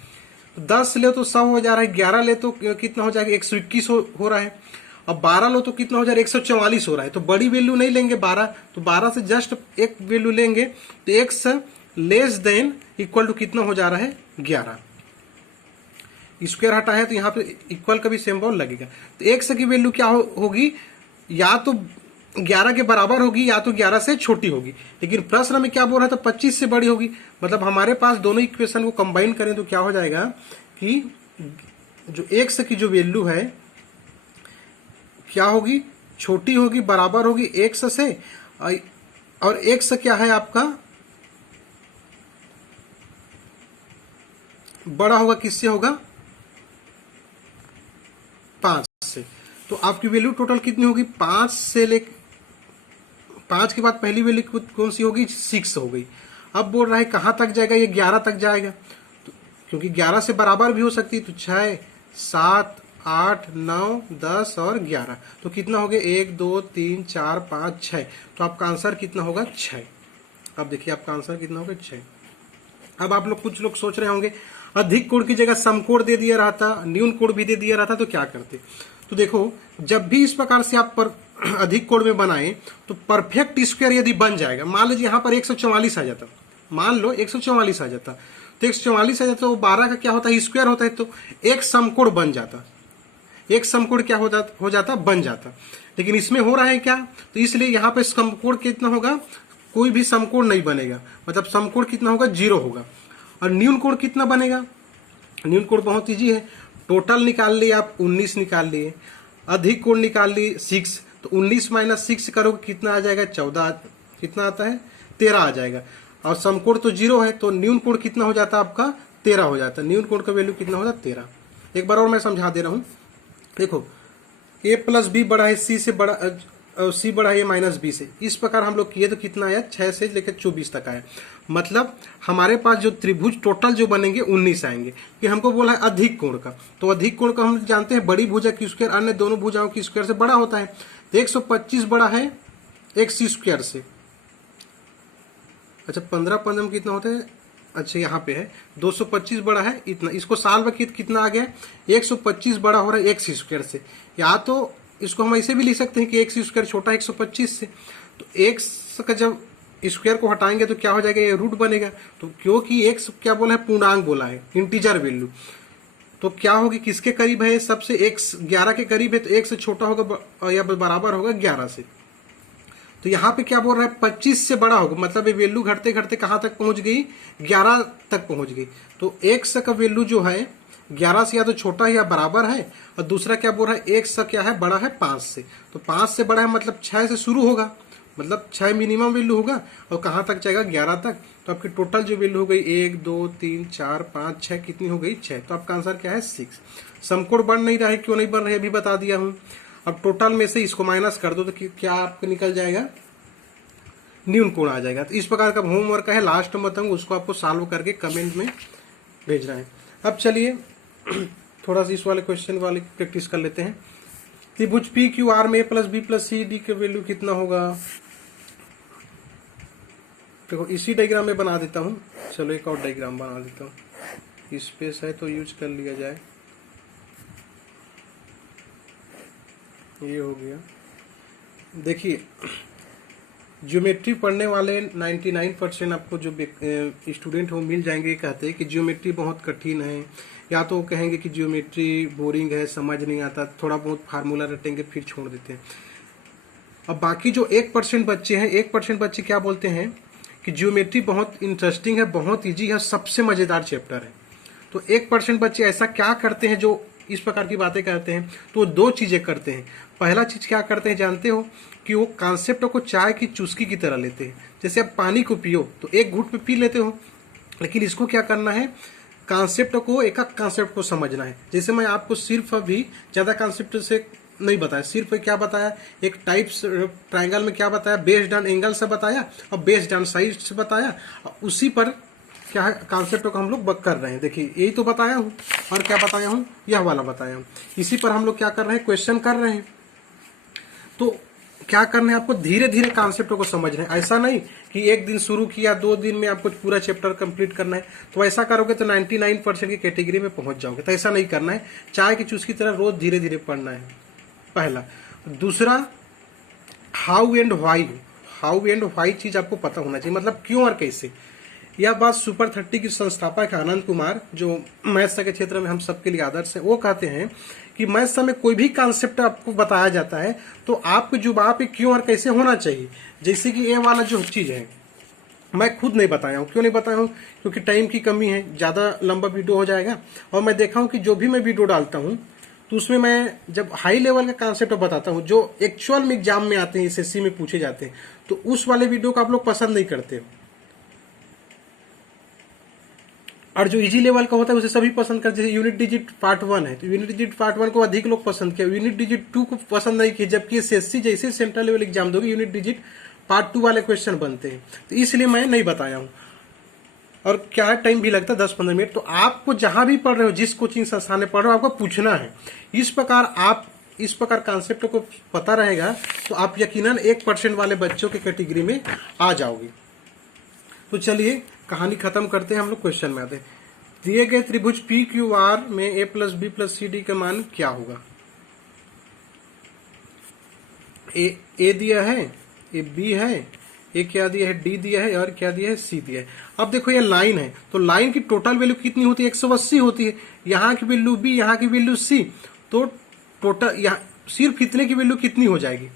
तो 10 ले तो 100 हो जा रहा है, 11 ले तो कितना हो जाएगा 121 हो रहा है, अब 12 लो तो कितना हो जा रहा है 144 हो रहा है। तो बड़ी वैल्यू नहीं लेंगे 12, तो 12 से जस्ट एक वैल्यू लेंगे, तो x less than equal to कितना हो जा रहा है 11। स्क्वायर हटा है तो यहाँ पे इक्वल का भी सिंबल लगेगा। तो एक्स की वैल्यू क्या होगी, या तो 11 के बराबर होगी या तो 11 से छोटी होगी। लेकिन प्रश्न में क्या बोल रहा था, 25 से बड़ी होगी। मतलब हमारे पास दोनों इक्वेशन को कंबाइन करें तो क्या हो जाएगा कि जो एक्स की जो वैल्यू है क्या होगी, छोटी होगी, बराबर होगी एक्स से, और एक्स क्या है आपका बड़ा होगा, किससे होगा 5 से। तो आपकी वैल्यू टोटल कितनी होगी, 5 से ले 5 के बाद पहली वैल्यू कौन सी होगी 6 हो गई। अब बोल रहा है कहां तक जाएगा, ये 11 तक जाएगा, तो क्योंकि 11 से बराबर भी हो सकती है, तो 6 7 8 9 10 और 11, तो कितना हो गया 1 2 3 4 5 6। तो आपका आंसर कितना होगा 6। अब देखिए आपका आंसर कितना होगा 6। अब आप लोग कुछ लोग सोच रहे होंगे अधिक कोण की जगह समकोण दे दिया रहता, न्यून कोण भी दे दिया रहता तो क्या करते। तो देखो जब भी इस प्रकार से आप पर अधिक कोण में बनाए तो परफेक्ट स्क्वायर यदि बन जाएगा, मान लीजिए यहाँ पर 144 आ जाता, मान लो 144 आ जाता, तो 144 आ जाता तो 12 का क्या होता है स्क्वायर होता है, तो एक समकोण बन जाता, एक समकोण क्या हो जाता बन जाता। लेकिन इसमें हो रहा है क्या, तो इसलिए यहाँ पे समकोण कितना होगा, कोई भी समकोण नहीं बनेगा, मतलब समकोण कितना होगा 0 होगा। और न्यून कोण कितना बनेगा, न्यून कोण बहुत ईजी है, टोटल निकाल लिए आप 19 निकाल लिए, अधिक कोण निकाल लिए 6, तो 19 माइनस 6 करोगे कितना आ जाएगा 14, कितना आता है 13 आ जाएगा। और समकोण तो 0 है, तो न्यून कोण कितना हो जाता आपका 13 हो जाता, न्यून कोण का वैल्यू कितना होता 13। एक बार और मैं समझा दे रहा हूं, देखो a प्लस बी बड़ा है सी से बड़ा, सी बड़ा है माइनस बी से, इस प्रकार हम लोग किए तो कितना आया 6 से लेकर 24 तक आया। मतलब हमारे पास जो त्रिभुज टोटल जो बनेंगे 19 आएंगे। कि हमको बोला है अधिक कोण का, तो अधिक कोण का हम जानते हैं बड़ी भुजा की स्क्वायर अन्य दोनों भुजाओं की स्क्वायर से बड़ा होता है। तो 125 बड़ा है एक्स स्क्वायर से, अच्छा 15 15 कितना होता है, अच्छा यहाँ पे है 225 बड़ा है इतना, इसको साल में कितना आ गया 125 बड़ा हो रहा है एक्स स्क्वायर से। या तो इसको हम ऐसे भी लिख सकते हैं कि एक्स स्क्वायर छोटा है 125 से, तो एक्स का जब स्क्वायर को हटाएंगे तो क्या हो जाएगा ये रूट बनेगा। तो क्योंकि एक्स क्या बोला है पूर्णांक बोला है, इंटीजर वैल्यू, तो क्या होगी किसके करीब है सबसे, एक्स 11 के करीब है, तो एक से छोटा होगा या बराबर होगा 11 से। तो यहाँ पे क्या बोल रहा है 25 से बड़ा होगा, मतलब ये वैल्यू घटते घटते कहाँ तक पहुंच गई 11 तक पहुंच गई। तो एक्स का वैल्यू जो है 11 से या तो छोटा है या बराबर है, और दूसरा क्या बोल रहा है एक्स क्या है बड़ा है 5 से, तो 5 से बड़ा है मतलब 6 से शुरू होगा, मतलब 6 मिनिमम वैल्यू होगा और कहाँ तक जाएगा 11 तक। तो आपकी टोटल जो वैल्यू हो गई 1 2 3 4 5 6 कितनी हो गई 6। तो आपका आंसर क्या है 6। समकोण बन नहीं रहा है, क्यों नहीं बन रहा है अभी बता दिया हूँ। अब टोटल में से इसको माइनस कर दो तो क्या आपको निकल जाएगा न्यून कोण आ जाएगा। तो इस प्रकार का होमवर्क है, लास्ट में बताऊंगा उसको आपको सॉल्व करके कमेंट में भेजना है। अब चलिए थोड़ा सा इस वाले क्वेश्चन वाले प्रैक्टिस कर लेते हैं। त्रिभुज पी क्यू आर में A plus B plus C D का वैल्यू कितना होगा। देखो इसी डायग्राम में बना देता हूँ, चलो एक और डायग्राम बना देता हूँ, स्पेस है तो यूज कर लिया जाए। ये हो गया, देखिए ज्योमेट्री पढ़ने वाले 99% आपको जो स्टूडेंट हो मिल जाएंगे कहते हैं कि ज्योमेट्री बहुत कठिन है, या तो कहेंगे कि ज्योमेट्री बोरिंग है समझ नहीं आता, थोड़ा बहुत फार्मूला रटेंगे फिर छोड़ देते हैं। अब बाकी जो 1% बच्चे हैं, 1% बच्चे क्या बोलते हैं कि ज्योमेट्री बहुत इंटरेस्टिंग है, बहुत इजी है, सबसे मजेदार चैप्टर है। तो 1% बच्चे ऐसा क्या करते हैं जो इस प्रकार की बातें करते हैं? तो वो दो चीजें करते हैं। पहला चीज क्या करते हैं जानते हो? कि वो कॉन्सेप्ट को चाय की चुस्की की तरह लेते हैं। जैसे आप पानी को पियो तो एक घूंट पे पी लेते हो, लेकिन इसको क्या करना है, कॉन्सेप्ट को, एक एक कॉन्सेप्ट को समझना है। जैसे मैं आपको सिर्फ अभी ज्यादा कॉन्सेप्ट से नहीं बताया, सिर्फ क्या बताया, एक टाइप्स ट्रायंगल में क्या बताया, बेस्ड ऑन एंगल से बताया और बेस्ड ऑन साइड से बताया, और उसी पर क्या है कॉन्सेप्ट को हम लोग कर रहे हैं। देखिए यही तो बताया हूँ, और क्या बताया हूँ, यह वाला बताया हूँ। इसी पर हम लोग क्या कर रहे हैं, क्वेश्चन कर रहे हैं। तो क्या करना है आपको, धीरे धीरे कॉन्सेप्टों को समझना है। ऐसा नहीं कि एक दिन शुरू किया 2 दिन में आपको पूरा चैप्टर कंप्लीट करना है। तो ऐसा करोगे तो 99% की कैटेगरी में पहुंच जाओगे। तो ऐसा नहीं करना है, चाय की चुस्की की तरह रोज धीरे धीरे पढ़ना है, पहला। दूसरा, हाउ एंड व्हाई चीज आपको पता होना चाहिए, मतलब क्यों और कैसे। यह बात सुपर 30 की संस्थापक आनंद कुमार, जो मैथ्स के क्षेत्र में हम सबके लिए आदर्श है, वो कहते हैं कि मैथ्स में कोई भी कॉन्सेप्ट आपको बताया जाता है तो आपको जवाब पे क्यों और कैसे होना चाहिए। जैसे कि ये वाला जो चीज है मैं खुद नहीं बताया हूँ। क्यों नहीं बताया हूँ? क्योंकि टाइम की कमी है, ज्यादा लंबा वीडियो हो जाएगा। और मैं देखा हूँ कि जो भी मैं वीडियो डालता हूँ तो उसमें मैं जब हाई लेवल का कॉन्सेप्ट बताता हूँ जो एक्चुअल में एग्जाम में आते हैं, एसएससी में पूछे जाते हैं, तो उस वाले वीडियो को आप लोग पसंद नहीं करते हो। और जो इजी लेवल का होता है उसे सभी पसंद करते हैं। जैसे यूनिट डिजिट पार्ट 1 है तो यूनिट डिजिट पार्ट 1 को अधिक लोग पसंद किया, यूनिट डिजिट 2 को पसंद नहीं किया, जबकि एसएससी जैसे सेंट्रल लेवल एग्जाम दोगे यूनिट डिजिट पार्ट 2 वाले क्वेश्चन बनते हैं। तो इसलिए मैं नहीं बताया हूँ, और क्या टाइम भी लगता है 10-15 मिनट। तो आपको जहां भी पढ़ रहे हो, जिस कोचिंग संस्थान में पढ़ रहे हो, आपको पूछना है। इस प्रकार कॉन्सेप्ट को पता रहेगा तो आप यकीनन 1% वाले बच्चों की कैटेगरी में आ जाओगे। तो चलिए कहानी खत्म करते हैं, हम लोग क्वेश्चन में आते हैं। दिए गए त्रिभुज पी क्यू आर में A plus B plus C D का मान क्या होगा? ए दिया है, ए बी है, ए क्या दिया है, डी दिया है, और क्या दिया है, सी दिया है। अब देखो ये लाइन है तो लाइन की टोटल वैल्यू कितनी होती है? 180 होती है। यहाँ की वैल्यू बी, यहाँ की वैल्यू सी, तो टोटल यहाँ सिर्फ इतने की वैल्यू कितनी हो जाएगी?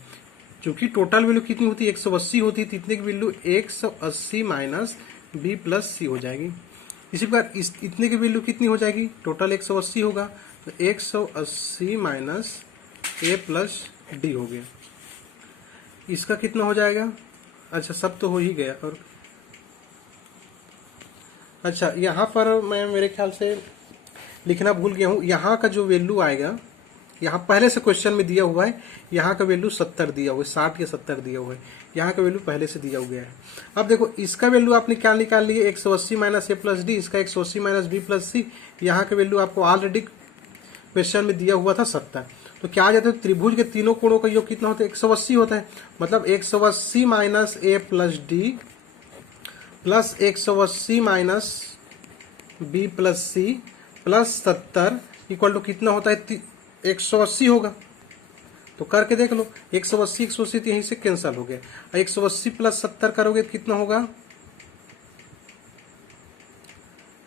क्योंकि टोटल वैल्यू कितनी होती है? 180 होती है, तो इतने की वैल्यू 180 माइनस बी प्लस सी हो जाएगी। इसी प्रकार इतने की वैल्यू कितनी हो जाएगी? टोटल 180 होगा तो 180 माइनस ए प्लस डी हो गया। इसका कितना हो जाएगा? अच्छा सब तो हो ही गया। और अच्छा यहाँ पर मैं मेरे ख्याल से लिखना भूल गया हूँ। यहाँ का जो वैल्यू आएगा, यहाँ पहले से क्वेश्चन में दिया हुआ है, यहाँ का वैल्यू 70 दिया हुआ है, 60 या 70 दिया हुआ है। यहाँ का वैल्यू पहले से दिया हुआ है। अब देखो इसका वैल्यू आपने क्या निकाल लिया, 180 माइनस ए प्लस डी, इसका 180 माइनस बी प्लस सी। यहाँ का वैल्यू आपको ऑलरेडी क्वेश्चन में दिया हुआ था 70। तो क्या आ जाता है, त्रिभुज के तीनों कोणों का योग कितना होता है? 180 होता है। मतलब 180 minus A plus D plus 180 minus B plus C plus 70 equal to कितना होता है? 180 होगा। तो करके देख लो, 180 तो यहीं से कैंसिल हो गया। 180 प्लस 70 करोगे तो कितना होगा?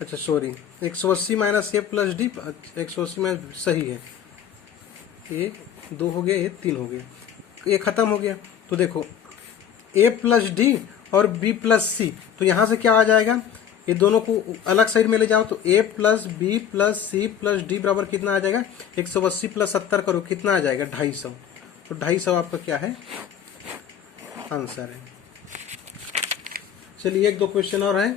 अच्छा sorry, 180 minus A plus D, 180 minus सही है, ये 2 हो गया, ये 3 हो गया, ये खत्म हो गया। तो देखो ए प्लस डी और बी प्लस सी, तो यहां से क्या आ जाएगा? ये दोनों को अलग साइड में ले जाओ तो A plus B plus C plus D बराबर कितना आ जाएगा? 180 प्लस 70 करो कितना आ जाएगा? 250। तो 250 आपका क्या है? आंसर है। चलिए 1-2 क्वेश्चन और है,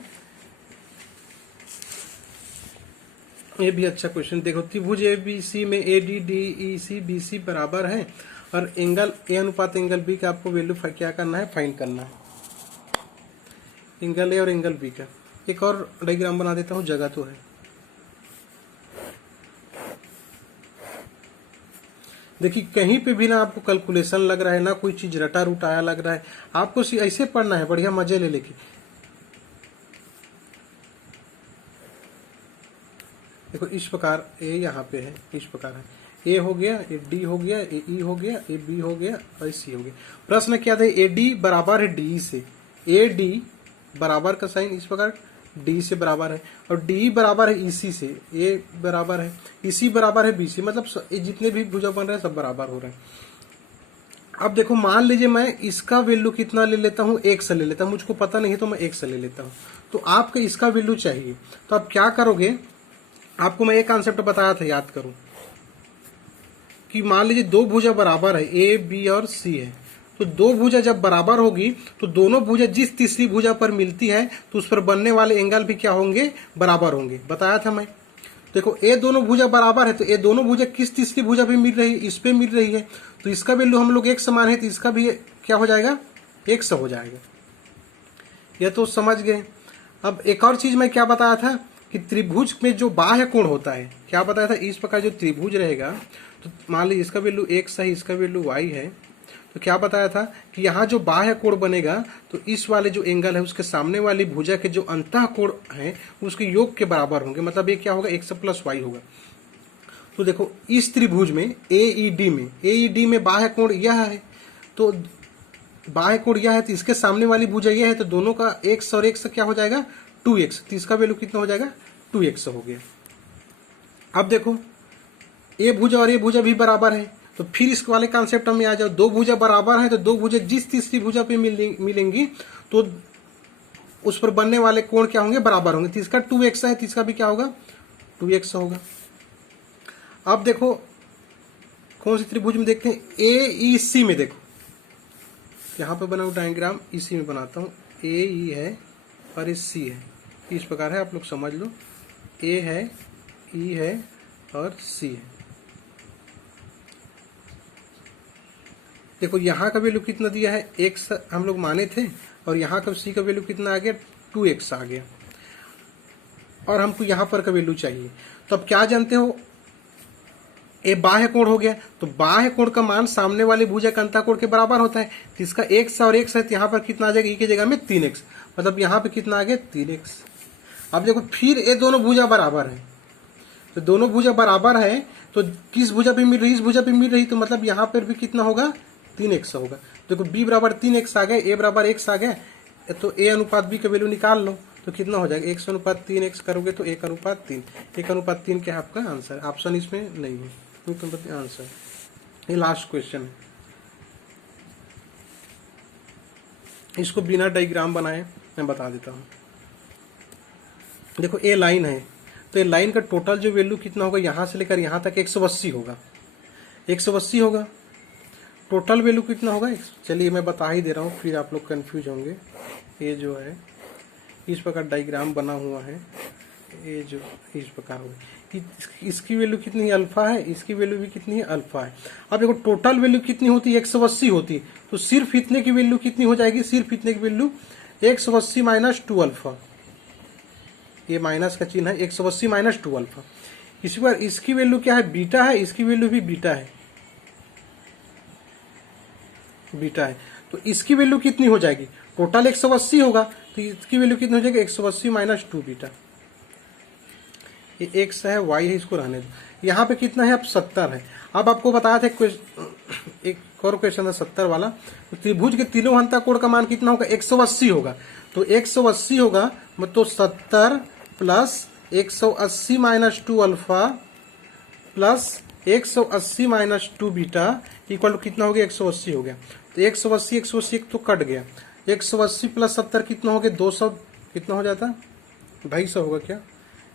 ये भी अच्छा क्वेश्चन। देखो त्रिभुज ए बी सी में A D D E C B C बराबर है और एंगल ए अनुपात एंगल बी का आपको वैल्यू क्या करना है? फाइंड करना है, एंगल ए और एंगल बी का। एक और डायग्राम बना देता हूं, जगह तो है। देखिए कहीं पे भी ना आपको कैलकुलेशन लग रहा है, ना कोई चीज रटा रुटाया लग रहा है, आपको ऐसे पढ़ना है बढ़िया मजे ले लेके। देखो इस प्रकार ए यहाँ पे है, इस प्रकार है, ए हो गया, ए डी हो गया, ए ई हो गया, ए बी हो गया और सी हो गया। प्रश्न क्या था? ए डी बराबर है डी से, ए डी बराबर का साइन इस प्रकार डी से बराबर है, और डी बराबर है इसी से, ए बराबर है इसी बराबर है बी से, मतलब ये जितने भी भुजा बन रहे हैं सब बराबर हो रहे हैं। अब देखो मान लीजिए मैं इसका वैल्यू कितना ले लेता हूँ, x ले लेता हूँ, मुझको पता नहीं है तो मैं x ले लेता हूँ। तो आपको इसका वैल्यू चाहिए, तो आप क्या करोगे, आपको मैं एक कॉन्सेप्ट बताया था, याद करो कि मान लीजिए दो भुजा बराबर है, ए बी और सी है, तो दो भुजा जब बराबर होगी तो दोनों भुजा जिस तीसरी भुजा पर मिलती है तो उस पर बनने वाले एंगल भी क्या होंगे, बराबर होंगे, बताया था मैं। देखो ए दोनों भुजा बराबर है तो ये दोनों भुजा किस तीसरी भुजा पे मिल रही है, इस पे मिल रही है, तो इसका वैल्यू हम लोग एक समान है तो इसका भी क्या हो जाएगा, एक सा हो जाएगा। यह तो समझ गए। अब एक और चीज मैं क्या बताया था कि त्रिभुज में जो बाह्य कोण होता है, क्या बताया था, इस प्रकार जो त्रिभुज रहेगा तो मान लीजिए इसका वैल्यू x है, इसका वैल्यू y है, तो क्या बताया था कि यहाँ जो बाह्य कोण बनेगा तो इस वाले जो एंगल है उसके सामने वाली भुजा के जो अंतः कोण है उसके योग के बराबर होंगे, मतलब ये क्या होगा, x प्लस y होगा। तो देखो इस त्रिभुज में AED में बाह्य कोण यह है, तो बाह्य कोण यह है तो इसके सामने वाली भुजा यह है, तो दोनों का x और x क्या हो जाएगा, 2x, तो इसका वैल्यू कितना हो जाएगा, 2x हो गया। अब देखो ये भुजा और ये भुजा भी बराबर है, तो फिर इस वाले कॉन्सेप्ट में आ जाओ, दो भुजा बराबर है तो दो भुजा जिस तीसरी भुजा पे मिलेंगी तो उस पर बनने वाले कोण क्या होंगे, बराबर होंगे, तो इसका 2x है तो इसका भी क्या होगा, 2x होगा। अब देखो कौन सी त्रिभुज में देखते हैं, AEC में देखो, यहाँ पे बना हुआ डायग्राम इसी में बनाता हूँ, AE है और ये C है, इस प्रकार है, आप लोग समझ लो, A है, E है और C है। देखो यहाँ का वैल्यू कितना दिया है, x हम लोग माने थे, और यहाँ का C का वैल्यू कितना आ गया, 2x आ गया, और हमको यहाँ पर का वैल्यू चाहिए। तो अब क्या जानते हो, ये बाह्य कोण हो गया, तो बाह्य कोण का मान सामने वाले भुजा का अंतः कोण के बराबर होता है, तो इसका x और x है, तो यहाँ पर कितना आ जाएगा, e की जगह में 3x, मतलब यहाँ पे कितना आ गया, 3x। अब देखो फिर ये दोनों भुजा बराबर है, तो दोनों भुजा बराबर है तो किस भुजा पे मिल रही, इस भुजा पे मिल रही, तो मतलब यहाँ पर भी कितना होगा, 3x होगा। देखो b बराबर 3x आ गए, a बराबर x आ गया, तो a अनुपात b का वैल्यू निकाल लो, तो कितना हो जाएगा, x अनुपात 3x करोगे तो 1:3, 1:3 क्या है आपका आंसर, ऑप्शन इसमें नहीं है, तुम बताइए आंसर। ये लास्ट क्वेश्चन है, इसको बिना डायग्राम बनाए मैं बता देता हूँ। देखो ये लाइन है, तो ये लाइन का टोटल जो वैल्यू कितना होगा, यहाँ से लेकर यहाँ तक 180 होगा, 180 होगा, टोटल वैल्यू कितना होगा, चलिए मैं बता ही दे रहा हूँ, फिर आप लोग कंफ्यूज होंगे। ये जो है इस प्रकार डायग्राम बना हुआ है, ये जो इस प्रकार होगा, इसकी वैल्यू कितनी है, अल्फा है, इसकी वैल्यू भी कितनी है, अल्फा है। अब देखो टोटल वैल्यू कितनी होती है, 180 होती, तो सिर्फ इतने की वैल्यू कितनी हो जाएगी, सिर्फ इतने की वैल्यू 180 माइनस 2 अल्फा, ये माइनस का चिन्ह है, 180 माइनस 2 अल्फा। इसी बार इसकी वैल्यू क्या है, बीटा है, इसकी वैल्यू भी बीटा है, बीटा है, तो इसकी वैल्यू कितनी हो जाएगी, टोटल 180 होगा तो इसकी वैल्यू कितनी हो जाएगी, 180 माइनस 2 बीटा। ये x है, y है, इसको रहने दो। यहाँ पे कितना है, अब 70 है। अब आपको बताया था एक और क्वेश्चन है 70 वाला, तो त्रिभुज के तीनों अंतः कोण का मान कितना होगा, 180 होगा, तो 180 होगा मतलब 70 plus 180 minus 2 alpha plus 180 minus 2 beta equal to कितना हो गया, 180 हो गया। तो 180 तो कट गया, 180 प्लस 70 कितना हो गया, 200, कितना हो जाता, 250 होगा क्या,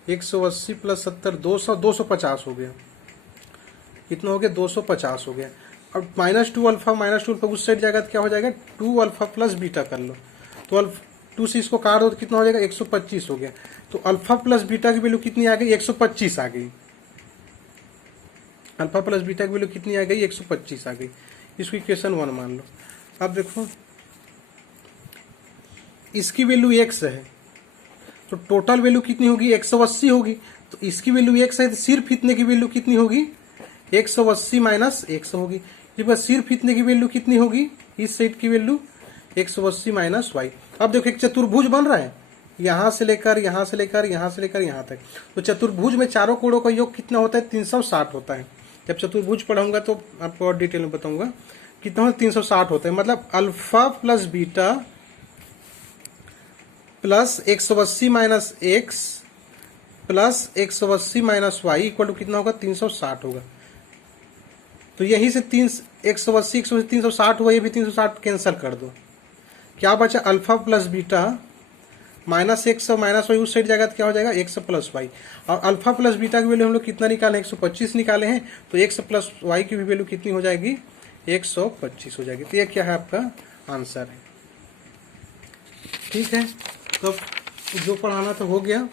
180 प्लस 70 200, 250 हो गया, कितना हो गया, 250 हो गया। अब माइनस 2 अल्फा उस साइड जाएगा तो क्या हो जाएगा, 2 अल्फा प्लस बीटा कर लो, तो 2 से इसको काट दो तो कितना हो जाएगा, 125 हो गया। तो अल्फा प्लस बीटा की वैल्यू कितनी आ गई, 125 आ गई, अल्फा प्लस बीटा की वैल्यू कितनी आ गई, 125 आ गई। इसको इक्वेशन 1 मान लो। अब देखो इसकी वैल्यू x है, तो टोटल वैल्यू कितनी होगी, 180 होगी, तो इसकी वैल्यू x है, तो सिर्फ इतने की वैल्यू कितनी होगी, 180 माइनस x होगी। ये बस सिर्फ इतने की वैल्यू कितनी होगी, इस साइड की वैल्यू 180 माइनस y। अब देखो एक चतुर्भुज बन रहा है, यहां से लेकर यहां से लेकर यहां से लेकर यहां तक, तो चतुर्भुज में चारों कोणों का योग कितना होता है, 360 होता है। जब चतुर्भुज पढ़ाऊंगा तो आपको और डिटेल में बताऊंगा कितना होता है, 360 होता है, मतलब alpha plus beta plus 180 minus x plus 180 minus y equal to कितना होगा, 360 होगा। तो यहीं से 180 180 360 हुआ, ये भी 360 कैंसिल कर दो। क्या बचा? Alpha plus beta minus x और माइनस वाई उस साइड जाएगा तो क्या हो जाएगा? X plus y. और अल्फा प्लस बीटा की वैल्यू हम लोग कितना निकाले? 125 निकाले हैं, तो एक्स प्लस वाई की भी वैल्यू कितनी हो जाएगी? 125 हो जाएगी। तो ये क्या है? आपका आंसर है। ठीक है, तो जो पढ़ाना तो हो गया।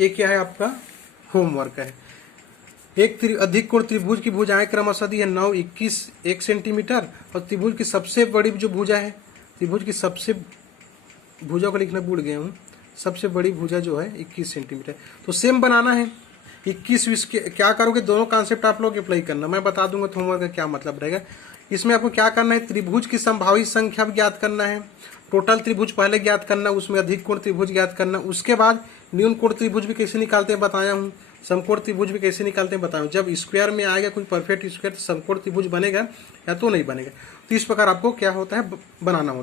ये क्या है? आपका होमवर्क है। एक अधिक कोण त्रिभुज की भुजाएं क्रमशः दी है 9, 21, 1 सेंटीमीटर, और त्रिभुज की सबसे बड़ी जो भुजा है, त्रिभुज की सबसे भुजा को लिखना भूल गया हूँ, सबसे बड़ी भुजा जो है 21 सेंटीमीटर। तो सेम बनाना है 21 20 के। क्या करोगे? दोनों कॉन्सेप्ट आप लोग अप्लाई करना, मैं बता दूंगा तो होमवर्क का क्या मतलब रहेगा। इसमें आपको क्या करना है? त्रिभुज की संभावित संख्या ज्ञात करना है, टोटल त्रिभुज पहले ज्ञात करना, उसमें अधिक कोण त्रिभुज ज्ञात करना, उसके बाद न्यून कोण त्रिभुज भी कैसे निकालते हैं बताया हूँ, समकोण त्रिभुज भी कैसे निकालते हैं बताया हूँ। जब स्क्वायर में आएगा कोई परफेक्ट स्क्वायर तो समकोण त्रिभुज बनेगा या तो नहीं बनेगा। तो इस प्रकार आपको क्या होता है? बनाना होता है।